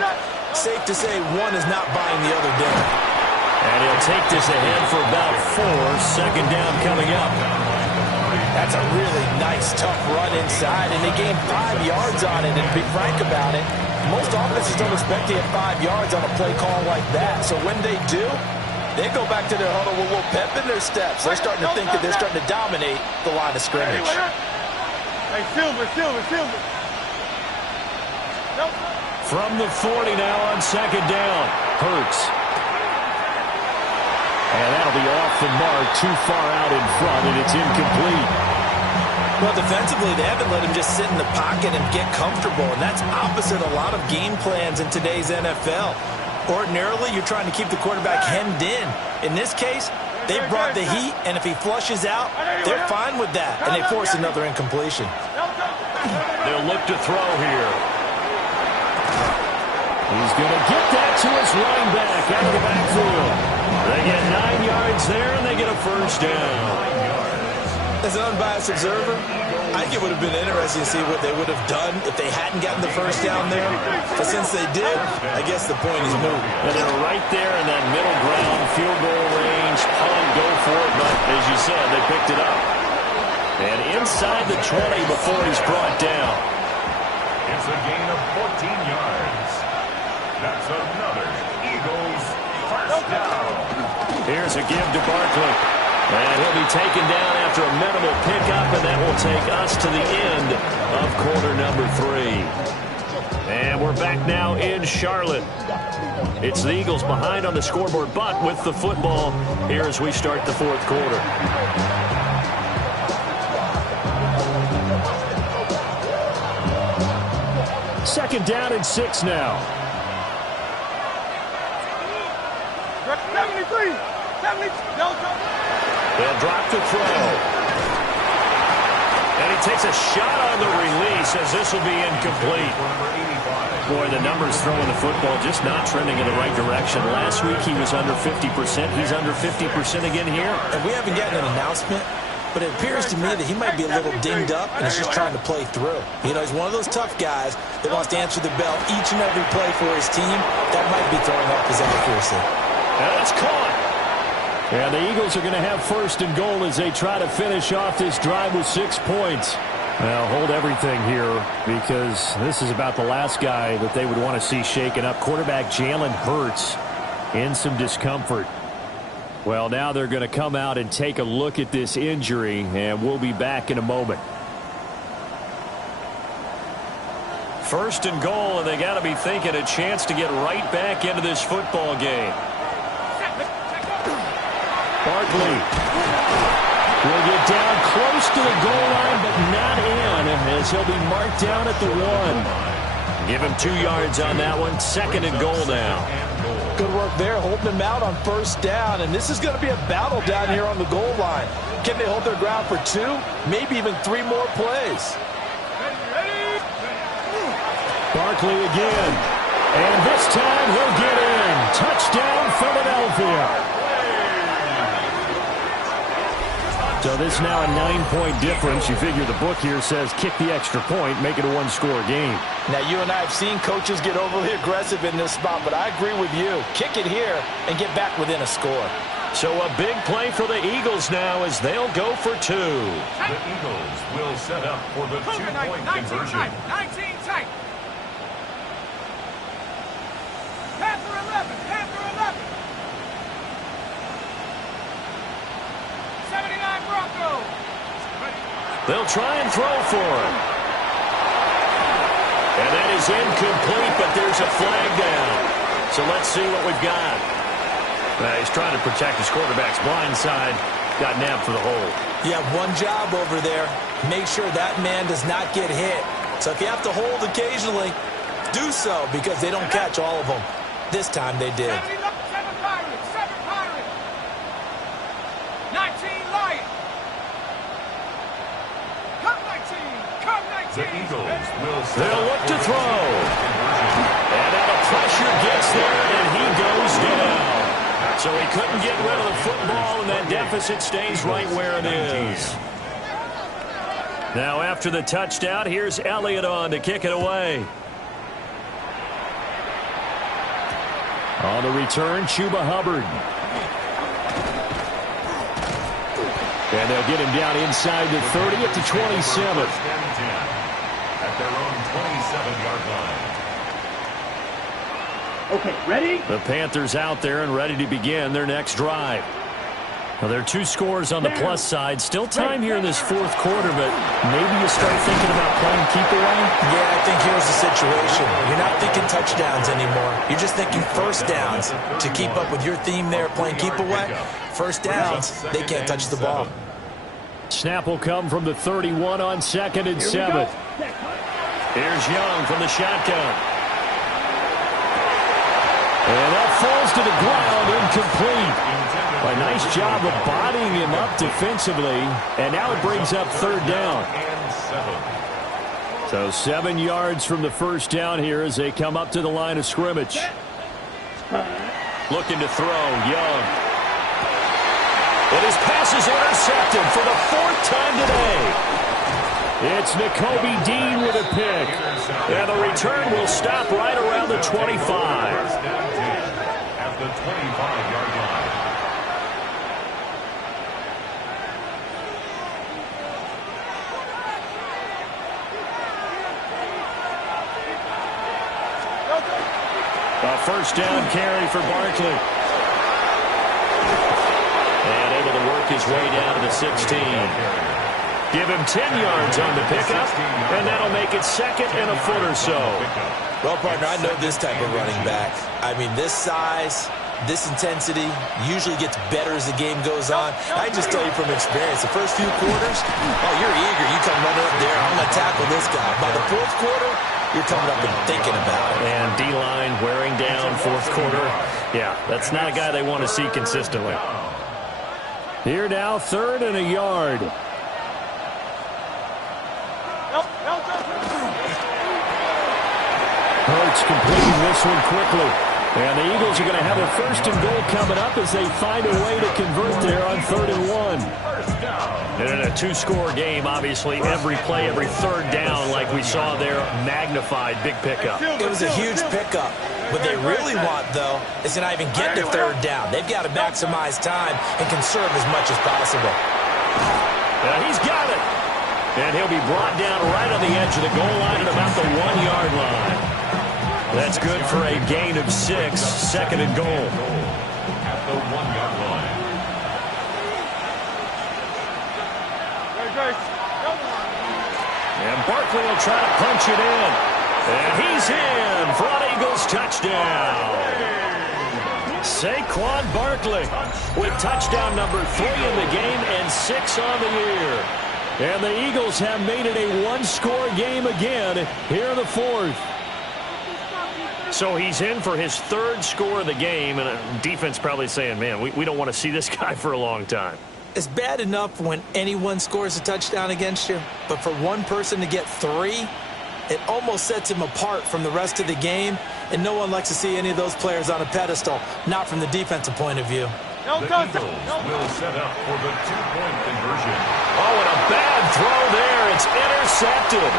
Safe to say one is not buying the other dinner. And he'll take this ahead for about 4. Second down coming up. That's a really nice, tough run inside, and they gained 5 yards on it. And to be frank about it, most offenses don't expect to get 5 yards on a play call like that. So when they do, they go back to their huddle with a little pep in their steps. They're starting to think that they're starting to dominate the line of scrimmage. Hey, silver. From the 40 now on second down. Hurts. And that'll be off the mark, too far out in front, and it's incomplete. Well, defensively, they haven't let him just sit in the pocket and get comfortable, and that's opposite a lot of game plans in today's NFL. Ordinarily, you're trying to keep the quarterback hemmed in. In this case, they brought the heat, and if he flushes out, they're fine with that, and they force another incompletion. They'll look to throw here. He's going to get that to his running back out of the backfield. They get 9 yards there, and they get a first down. As an unbiased observer, I think it would have been interesting to see what they would have done if they hadn't gotten the first down there. But since they did, I guess the point is moot. And they're right there in that middle ground, field goal range, punt, go for it. But as you said, they picked it up. And inside the 20 before he's brought down. It's a gain of 14 yards. That's another Eagles first down. Here's a give to Barkley. And he'll be taken down after a minimal pickup, and that will take us to the end of quarter number 3. And we're back now in Charlotte. It's the Eagles behind on the scoreboard, but with the football here as we start the fourth quarter. Second down and 6 now. 73. 70. They'll drop to throw. And he takes a shot on the release as this will be incomplete. Boy, the numbers throwing the football just not trending in the right direction. Last week he was under 50%. He's under 50% again here. And we haven't gotten an announcement, but it appears to me that he might be a little dinged up and he's just trying to play through. You know, he's one of those tough guys that wants to answer the bell each and every play for his team. That might be throwing off his accuracy. And it's caught. And the Eagles are going to have first and goal as they try to finish off this drive with 6 points. Well, hold everything here because this is about the last guy that they would want to see shaken up. Quarterback Jalen Hurts in some discomfort. Well, now they're going to come out and take a look at this injury, and we'll be back in a moment. First and goal, and they got to be thinking a chance to get right back into this football game. Barkley will get down close to the goal line, but not in, as he'll be marked down at the 1. Give him 2 yards on that one. Second and goal now. Good work there, holding him out on first down, and this is going to be a battle down here on the goal line. Can they hold their ground for 2, maybe even 3 more plays? Barkley again, and this time he'll get in. Touchdown, Philadelphia. So this is now a 9-point difference. You figure the book here says kick the extra point, make it a 1-score game. Now, you and I have seen coaches get overly aggressive in this spot, but I agree with you. Kick it here and get back within a score. So a big play for the Eagles now as they'll go for 2. The Eagles will set up for the 2-point conversion. 19 tight. Panther 11. Panther 11. 79 Broncos. They'll try and throw for him. And that is incomplete, but there's a flag down. So let's see what we've got. He's trying to protect his quarterback's blind side. Got nabbed for the hole. You have one job over there. Make sure that man does not get hit. So if you have to hold occasionally, do so because they don't catch all of them. This time they did. 7 Pirates. 7 Pirates. 19 Lions. Come 19. Come 19. The Eagles will set They'll up look for to the throw. 2-point conversion. And now the pressure gets there, and he goes down. So he couldn't get rid of the football, and that deficit stays right where it is. Now after the touchdown, here's Elliott on to kick it away. On the return, Chuba Hubbard. And they'll get him down inside the 30 at the 27. First and 10 at their own 27-yard line. Okay, ready? The Panthers out there and ready to begin their next drive. Well, there are 2 scores on the plus side. Still time here in this fourth quarter, but maybe you start thinking about playing keep away? Yeah, I think here's the situation. You're not thinking touchdowns anymore. You're just thinking first downs. To keep up with your theme there, playing keep away, first downs, they can't touch the ball. Snap will come from the 31 on 2nd and 7. Here's Young from the shotgun. And that falls to the ground, incomplete. A nice job of bodying him up defensively, and now it brings up 3rd down. So 7 yards from the first down here as they come up to the line of scrimmage. Looking to throw, Young. And his pass is intercepted for the 4th time today. It's Nakobe Dean with a pick. And the return will stop right around the 25. First and 10 at the 25-yard line. A first down carry for Barkley. And able to work work his way down to the 16. Give him 10 yards on the pickup, and that'll make it second and a foot or so. Well, partner, I know this type of running back. I mean, this size, this intensity usually gets better as the game goes on. I can just tell you from experience, the first few quarters, oh, you're eager. You come running up there, I'm going to tackle this guy. By the fourth quarter, you're coming up and thinking about it. And D-line wearing down fourth quarter. Yeah, that's not a guy they want to see consistently. Here now, 3rd and a yard. Hurts completing this one quickly. And the Eagles are going to have a 1st and goal coming up as they find a way to convert there on 3rd and 1. And in a 2-score game, obviously, every play, every 3rd down, like we saw there, magnified, big pickup. It was a huge pickup. What they really want, though, is to not even get to 3rd down. They've got to maximize time and conserve as much as possible. He's got it. And he'll be brought down right on the edge of the goal line at about the 1-yard line. That's good for a gain of 6, 2nd and goal. At the 1-yard line. And Barkley will try to punch it in. And he's in for an Eagles touchdown. Saquon Barkley with touchdown number 3 in the game and 6 on the year. And the Eagles have made it a 1-score game again here in the 4th. So he's in for his 3rd score of the game, and defense probably saying, man, we don't want to see this guy for a long time. It's bad enough when anyone scores a touchdown against you, but for one person to get 3, it almost sets him apart from the rest of the game, and no one likes to see any of those players on a pedestal, not from the defensive point of view. The Eagles will set up for the 2-point conversion. Oh, and a bad throw there. It's intercepted.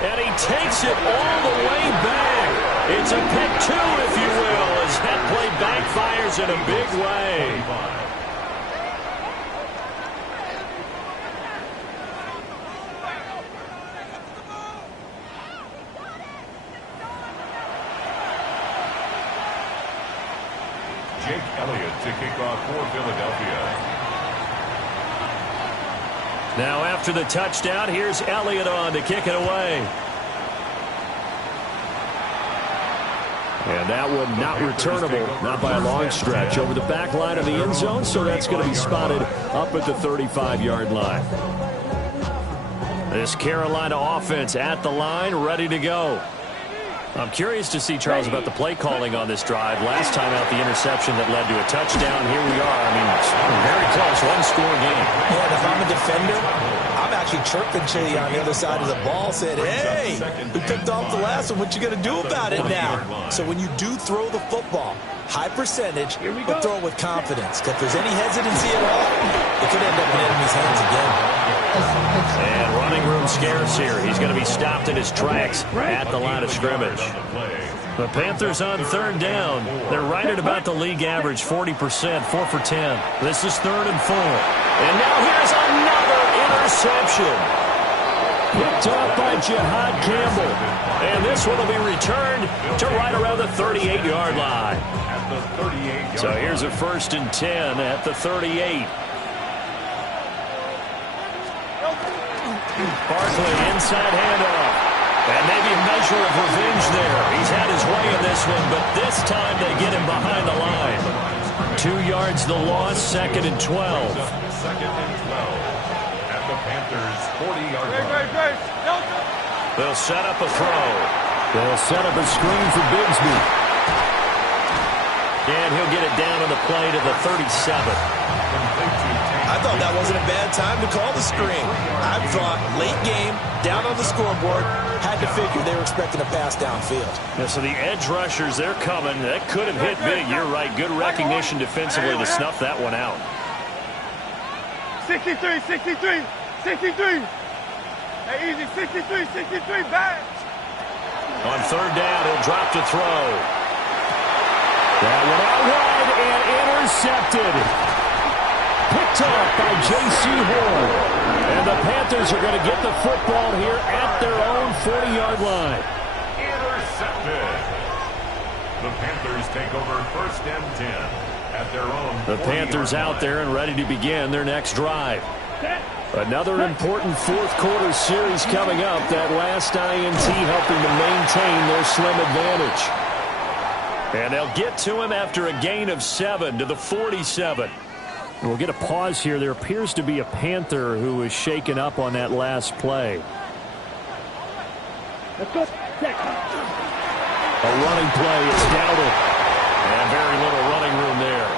And he takes it all the way back. It's a pick 2, if you will, as that play backfires in a big way. Jake Elliott to kick off for Philadelphia. Now after the touchdown, here's Elliott on to kick it away. And that one not returnable, not by a long stretch, over the back line of the end zone, so that's going to be spotted up at the 35-yard line. This Carolina offense at the line, ready to go. I'm curious to see, Charles, about the play calling on this drive. Last time out, the interception that led to a touchdown. Here we are. I mean, very close, 1-score game. Yeah, and if I'm a defender, I'm actually chirping to you on the other side of the ball, saying, hey, we picked off the last one. What you going to do about it now? So when you do throw the football, high percentage, but throw it with confidence. Because if there's any hesitancy at all, it could end up in enemy's hands again. And running room scarce here. He's going to be stopped in his tracks at the line of scrimmage. The Panthers on 3rd down. They're right at about the league average, 40%, 4 for 10. This is 3rd and 4. And now here's another interception. Picked off by Jihad Campbell. And this one will be returned to right around the 38-yard line. So here's a 1st and 10 at the 38. Barkley inside handoff. And maybe a measure of revenge there. He's had his way in this one, but this time they get him behind the line. 2 yards the loss, 2nd and 12. 2nd and 12 at the Panthers' 40-yard line. They'll set up a throw. They'll set up a screen for Bigsby. And he'll get it down on the play to the 37. I thought that wasn't a bad time to call the screen. I thought late game, down on the scoreboard, had to figure they were expecting a pass downfield. Yeah, so the edge rushers, they're coming. That could have hit big. You're right. Good recognition defensively to snuff that one out. 63, 63, 63. Hey, easy, 63, 63, back. On 3rd down, he'll drop to throw. That one out wide and intercepted. Picked off by J.C. Horn. And the Panthers are going to get the football here at their own 40-yard line. Intercepted. The Panthers take over 1st and 10 at their own. The Panthers out there and ready to begin their next drive. Another important fourth quarter series coming up. That last INT helping to maintain their slim advantage. And they'll get to him after a gain of 7 to the 47. We'll get a pause here. There appears to be a Panther who was shaken up on that last play. Let's go. A running play is doubted. And very little running room there.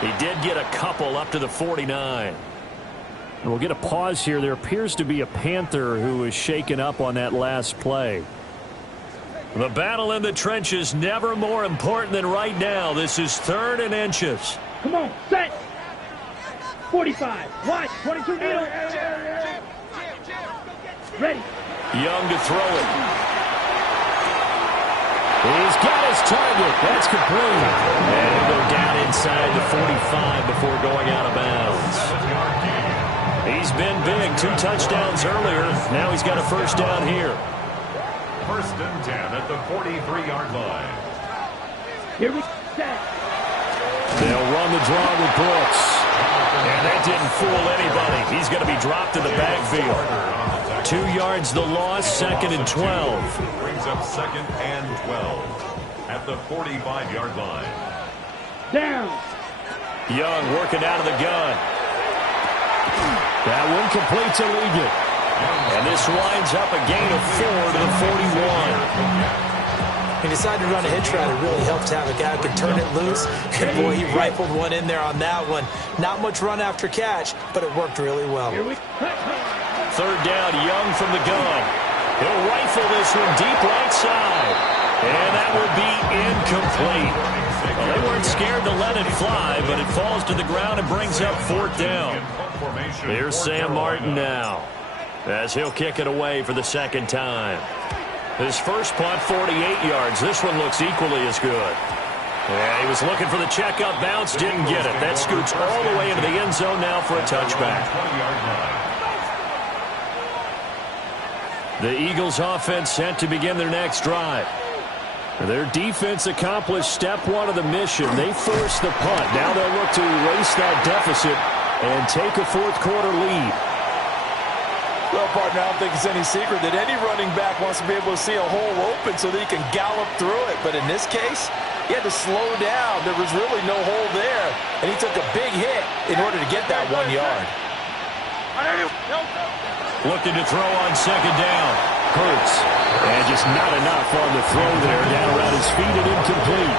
He did get a couple up to the 49. We'll get a pause here. There appears to be a Panther who was shaken up on that last play. The battle in the trenches never more important than right now. This is 3rd and inches. Come on, set. 45. Watch. 22 needle. Ready. Young to throw it. He's got his target. That's complete. And he'll go down inside the 45 before going out of bounds. He's been big. 2 touchdowns earlier. Now he's got a first down here. 1st and 10 at the 43-yard line. Here we set. They'll run the draw with Brooks. And that didn't fool anybody. He's going to be dropped in the backfield. 2 yards the loss, 2nd and 12. Brings up 2nd and 12 at the 45-yard line. Down. Young working out of the gun. That one complete to Ligon. And this winds up a gain of 4 to the 41. He decided to run a hitch route. It really helps to have a guy who can turn it loose. And boy, he rifled one in there on that one. Not much run after catch, but it worked really well. 3rd down, Young from the gun. He'll rifle this one deep right side. And that will be incomplete. Well, they weren't scared to let it fly, but it falls to the ground and brings up 4th down. Here's Sam Martin now, as he'll kick it away for the 2nd time. His first punt, 48 yards. This one looks equally as good. Yeah, he was looking for the checkup bounce, didn't get it. That scoots all the way into the end zone now for a touchback. The Eagles offense set to begin their next drive. Their defense accomplished step 1 of the mission. They forced the punt. Now they'll look to erase that deficit and take a fourth quarter lead. Well, partner, I don't think it's any secret that any running back wants to be able to see a hole open so that he can gallop through it. But in this case, he had to slow down. There was really no hole there, and he took a big hit in order to get that 1 yard. Looking to throw on 2nd down. Hurts. And just not enough on the throw there. Down around his feet and incomplete.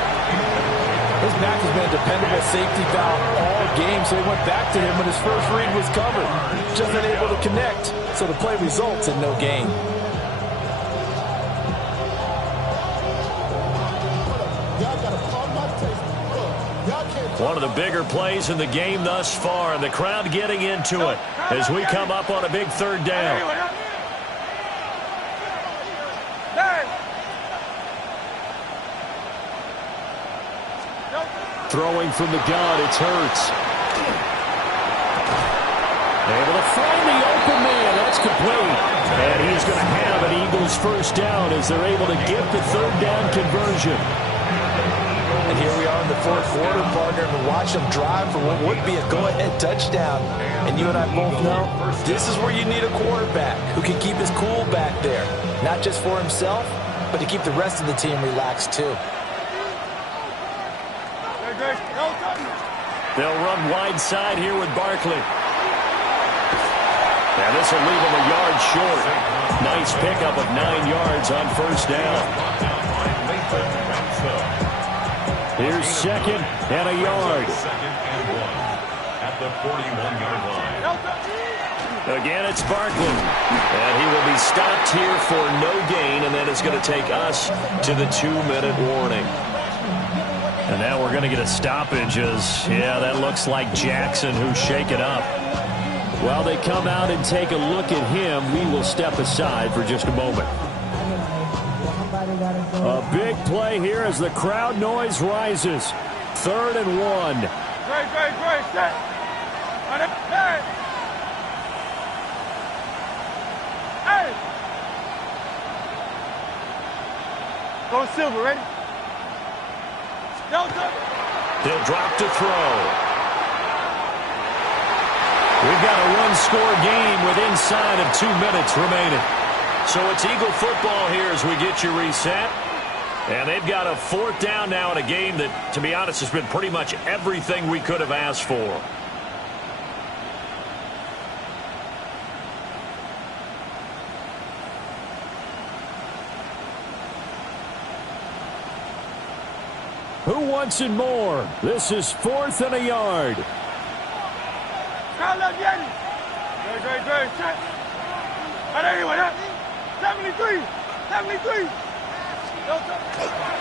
His back has been a dependable safety valve all game, so he went back to him when his first read was covered. Just unable to connect, so the play results in no gain. One of the bigger plays in the game thus far, and the crowd getting into it as we come up on a big 3rd down. Throwing from the gun, it's Hurts. Able to find the open man. That's complete. And he's going to have an Eagles first down as they're able to get the 3rd down conversion. And here we are in the 4th quarter, partner, and watch them drive for what would be a go-ahead touchdown. And you and I both know this is where you need a quarterback who can keep his cool back there. Not just for himself, but to keep the rest of the team relaxed too. They'll run wide side here with Barkley. And this will leave him a yard short. Nice pickup of 9 yards on first down. Here's 2nd and a yard. 2nd and 1 at the 41-yard line. Again, it's Barkley. And he will be stopped here for no gain, and that is going to take us to the 2-minute warning. And now we're going to get a stoppage as, yeah, that looks like Jackson who's shaken up. While they come out and take a look at him, we will step aside for just a moment. A big play here as the crowd noise rises. 3rd and 1. Great, set. Hey! Go Silver, ready? They'll drop to throw. We've got a one-score game with inside of 2 minutes remaining. So it's Eagle football here as we get you reset. And they've got a 4th down now in a game that, to be honest, has been pretty much everything we could have asked for. Who wants it more? This is 4th and a yard. Great. 73.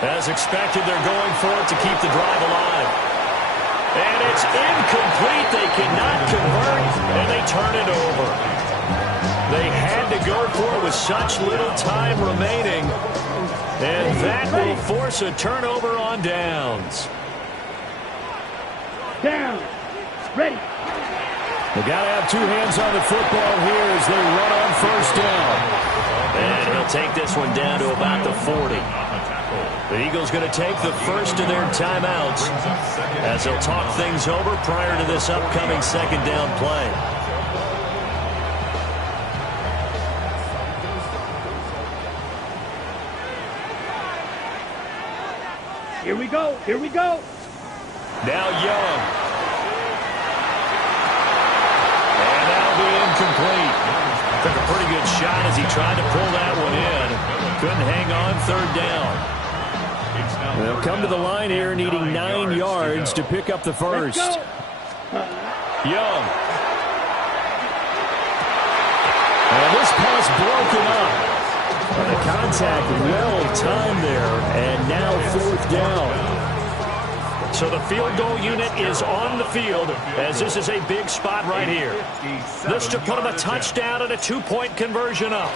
As expected, they're going for it to keep the drive alive. And it's incomplete. They cannot convert, and they turn it over. They had to go for it with such little time remaining. And that will force a turnover on downs. Down. Ready. They got to have 2 hands on the football here as they run on 1st down. And he'll take this one down to about the 40. The Eagles going to take the first of their timeouts as they'll talk things over prior to this upcoming 2nd down play. Here we go. Now Young. And that'll be incomplete. Took a pretty good shot as he tried to pull that one in. Couldn't hang on 3rd down. They'll come to the line here needing 9 yards to pick up the first. Young. And this pass broken up. The contact well timed there, and now 4th down. So the field goal unit is on the field as this is a big spot right here. This to put him a touchdown and a 2-point conversion up.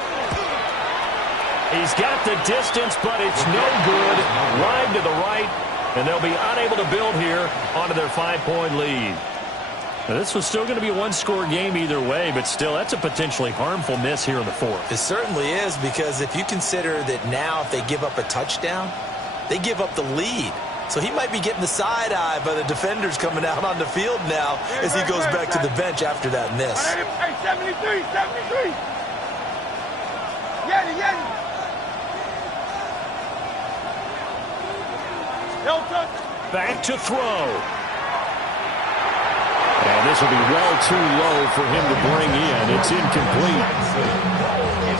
He's got the distance, but it's no good. Wide to the right, and they'll be unable to build here onto their 5-point lead. Now, this was still going to be a one-score game either way, but still, that's a potentially harmful miss here in the 4th. It certainly is, because if you consider that now if they give up a touchdown, they give up the lead. So he might be getting the side eye by the defenders coming out on the field now as he goes back to the bench after that miss. Hey, 73. Yeti. Back to throw. And this will be well too low for him to bring in. It's incomplete.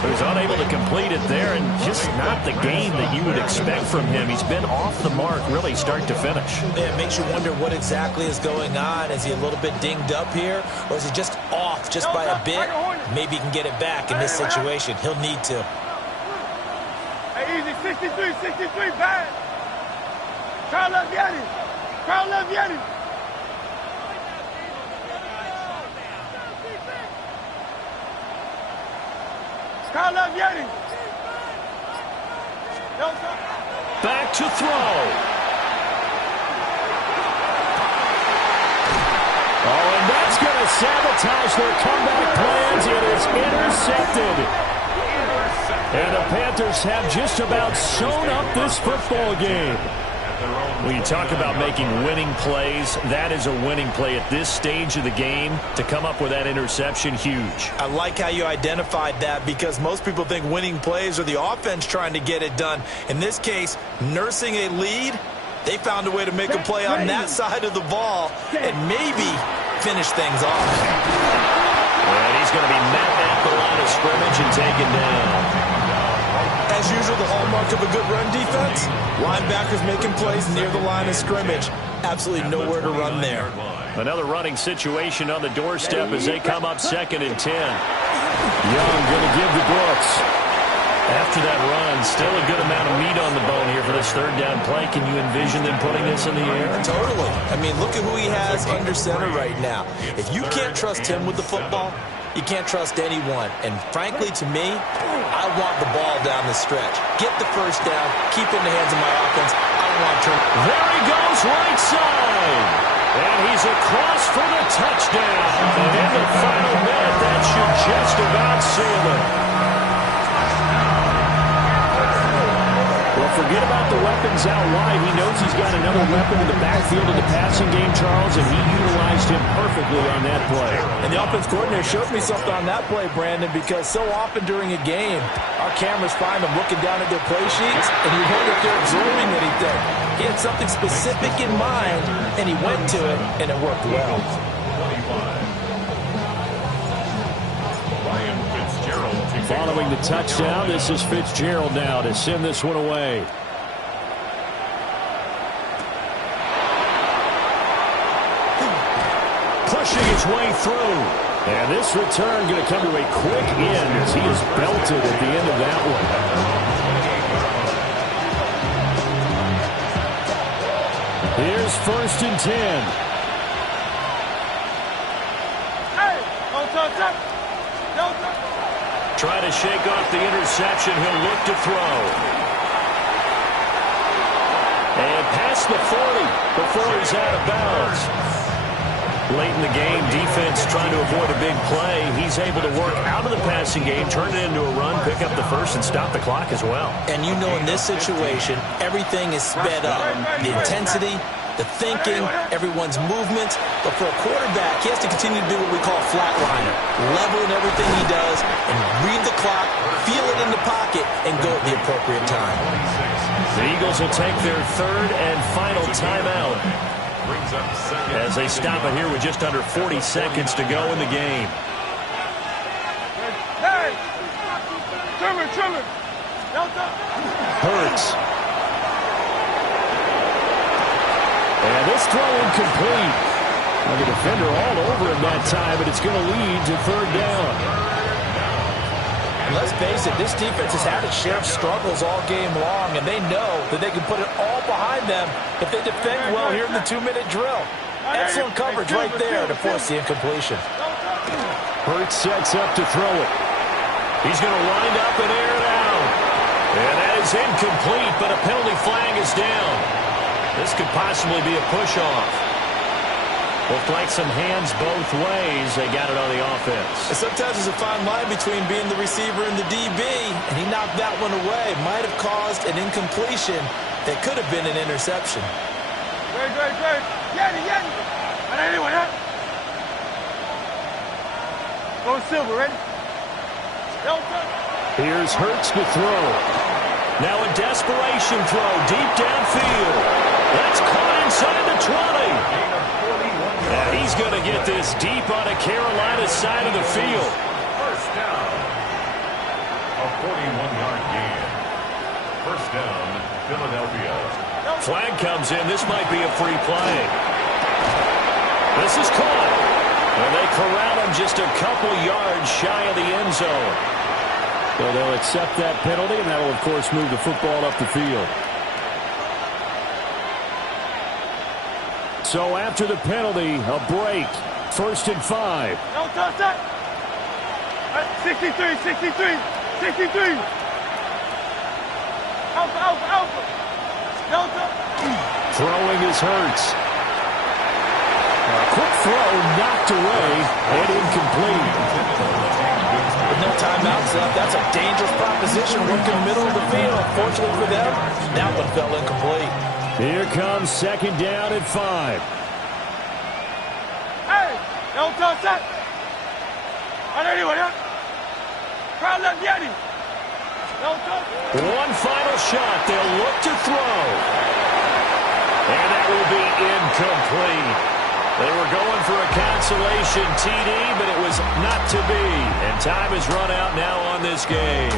So he's unable to complete it there, and just not the game that you would expect from him. He's been off the mark really start to finish. It makes you wonder what exactly is going on. Is he a little bit dinged up here, or is he just off just by a bit? Maybe he can get it back in this situation. He'll need to. Hey, easy. 63, bad. Crowd love Yeti. Back to throw. Oh, and that's going to sabotage their comeback plans. It is intercepted. And the Panthers have just about sewn up this football game. When you talk about making winning plays, that is a winning play at this stage of the game. To come up with that interception, huge. I like how you identified that, because most people think winning plays are the offense trying to get it done. In this case, nursing a lead, they found a way to make a play on that side of the ball and maybe finish things off. And he's going to be met at the line of scrimmage and taken down. As usual, the hallmark of a good run defense, linebackers making plays near the line of scrimmage. Absolutely nowhere to run there. Another running situation on the doorstep as they come up 2nd and 10. Young going to give the Brooks. After that run, still a good amount of meat on the bone here for this 3rd down play. Can you envision them putting this in the air? Totally. I mean, look at who he has under center right now. If you can't trust him with the football, you can't trust anyone. And frankly, to me, I want the ball down the stretch. Get the first down. Keep it in the hands of my offense. I don't want to turn. There he goes, right side. And he's across for the touchdown. And in the final minute, that should just about seal it. Well, for forget about the weapons out wide. He knows he's got another weapon in the backfield of the passing game, Charles, and he utilized him perfectly on that play. And the offense coordinator showed me something on that play, Brandon, because so often during a game, our cameras find them looking down at their play sheets, and you wonder if they're absorbing anything. He had something specific in mind, and he went to it, and it worked well. Following the touchdown, this is Fitzgerald now to send this one away. Pushing his way through. And this return going to come to a quick end as he is belted at the end of that one. Here's 1st and 10. Hey, don't touch up. Don't touch. Try to shake off the interception. He'll look to throw. And past the 40 before he's out of bounds. Late in the game, defense trying to avoid a big play. He's able to work out of the passing game, turn it into a run, pick up the first, and stop the clock as well. And you know in this situation, everything is sped up. The intensity, the thinking, everyone's movements. But for a quarterback, he has to continue to do what we call flatliner. Level in everything he does and read the clock, feel it in the pocket, and go at the appropriate time. The Eagles will take their 3rd and final timeout as they stop it here with just under 40 seconds to go in the game. Hey! Trimmer! Don't touch. Hurts. And this throw incomplete. Now the defender all over him that time, but it's going to lead to 3rd down. And let's face it, this defense has had its share of struggles all game long, and they know that they can put it all behind them if they defend well here in the 2-minute drill. Excellent coverage right there to force the incompletion. Hurts sets up to throw it. He's going to wind up and air it out. And that is incomplete, but a penalty flag is down. This could possibly be a push-off. Looked like some hands both ways. They got it on the offense. And sometimes there's a fine line between being the receiver and the DB, and he knocked that one away. Might have caused an incompletion that could have been an interception. Great. Yanni. And anyone else? Go Silver, ready? Don't touch. Here's Hurts to throw. Now a desperation throw deep downfield. That's caught inside the 20. And he's going to get this deep on a Carolina side of the field. First down. A 41-yard gain. First down, Philadelphia. Flag comes in. This might be a free play. This is caught. And they corral him just a couple yards shy of the end zone. So they'll accept that penalty, and that will, of course, move the football up the field. So after the penalty, a break. 1st and 5. Don't touch that. 63. Alpha. Don't touch. Throwing is Hurts. A quick throw knocked away and incomplete. With no timeouts left, that's a dangerous proposition working middle of the field. Fortunately for them, that one fell incomplete. Here comes 2nd down at 5. Hey, don't touch that. And anyone else? Crowd left Yanni. Don't touch. One final shot. They'll look to throw. And that will be incomplete. They were going for a consolation TD, but it was not to be. And time has run out now on this game.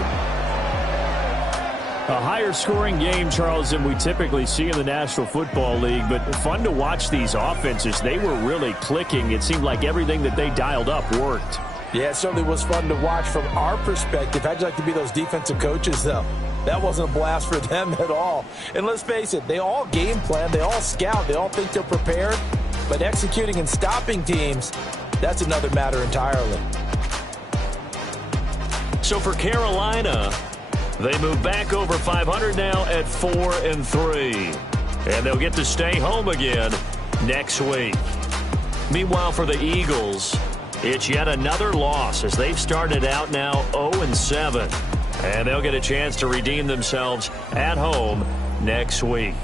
A higher scoring game, Charles, than we typically see in the National Football League, but fun to watch these offenses. They were really clicking. It seemed like everything that they dialed up worked. Yeah, it certainly was fun to watch from our perspective. How'd you like to be those defensive coaches, though? That wasn't a blast for them at all. And let's face it, they all game plan, they all scout, they all think they're prepared. But executing and stopping teams, that's another matter entirely. So for Carolina, they move back over 500 now at 4-3. And they'll get to stay home again next week. Meanwhile, for the Eagles, it's yet another loss as they've started out now 0-7. And they'll get a chance to redeem themselves at home next week.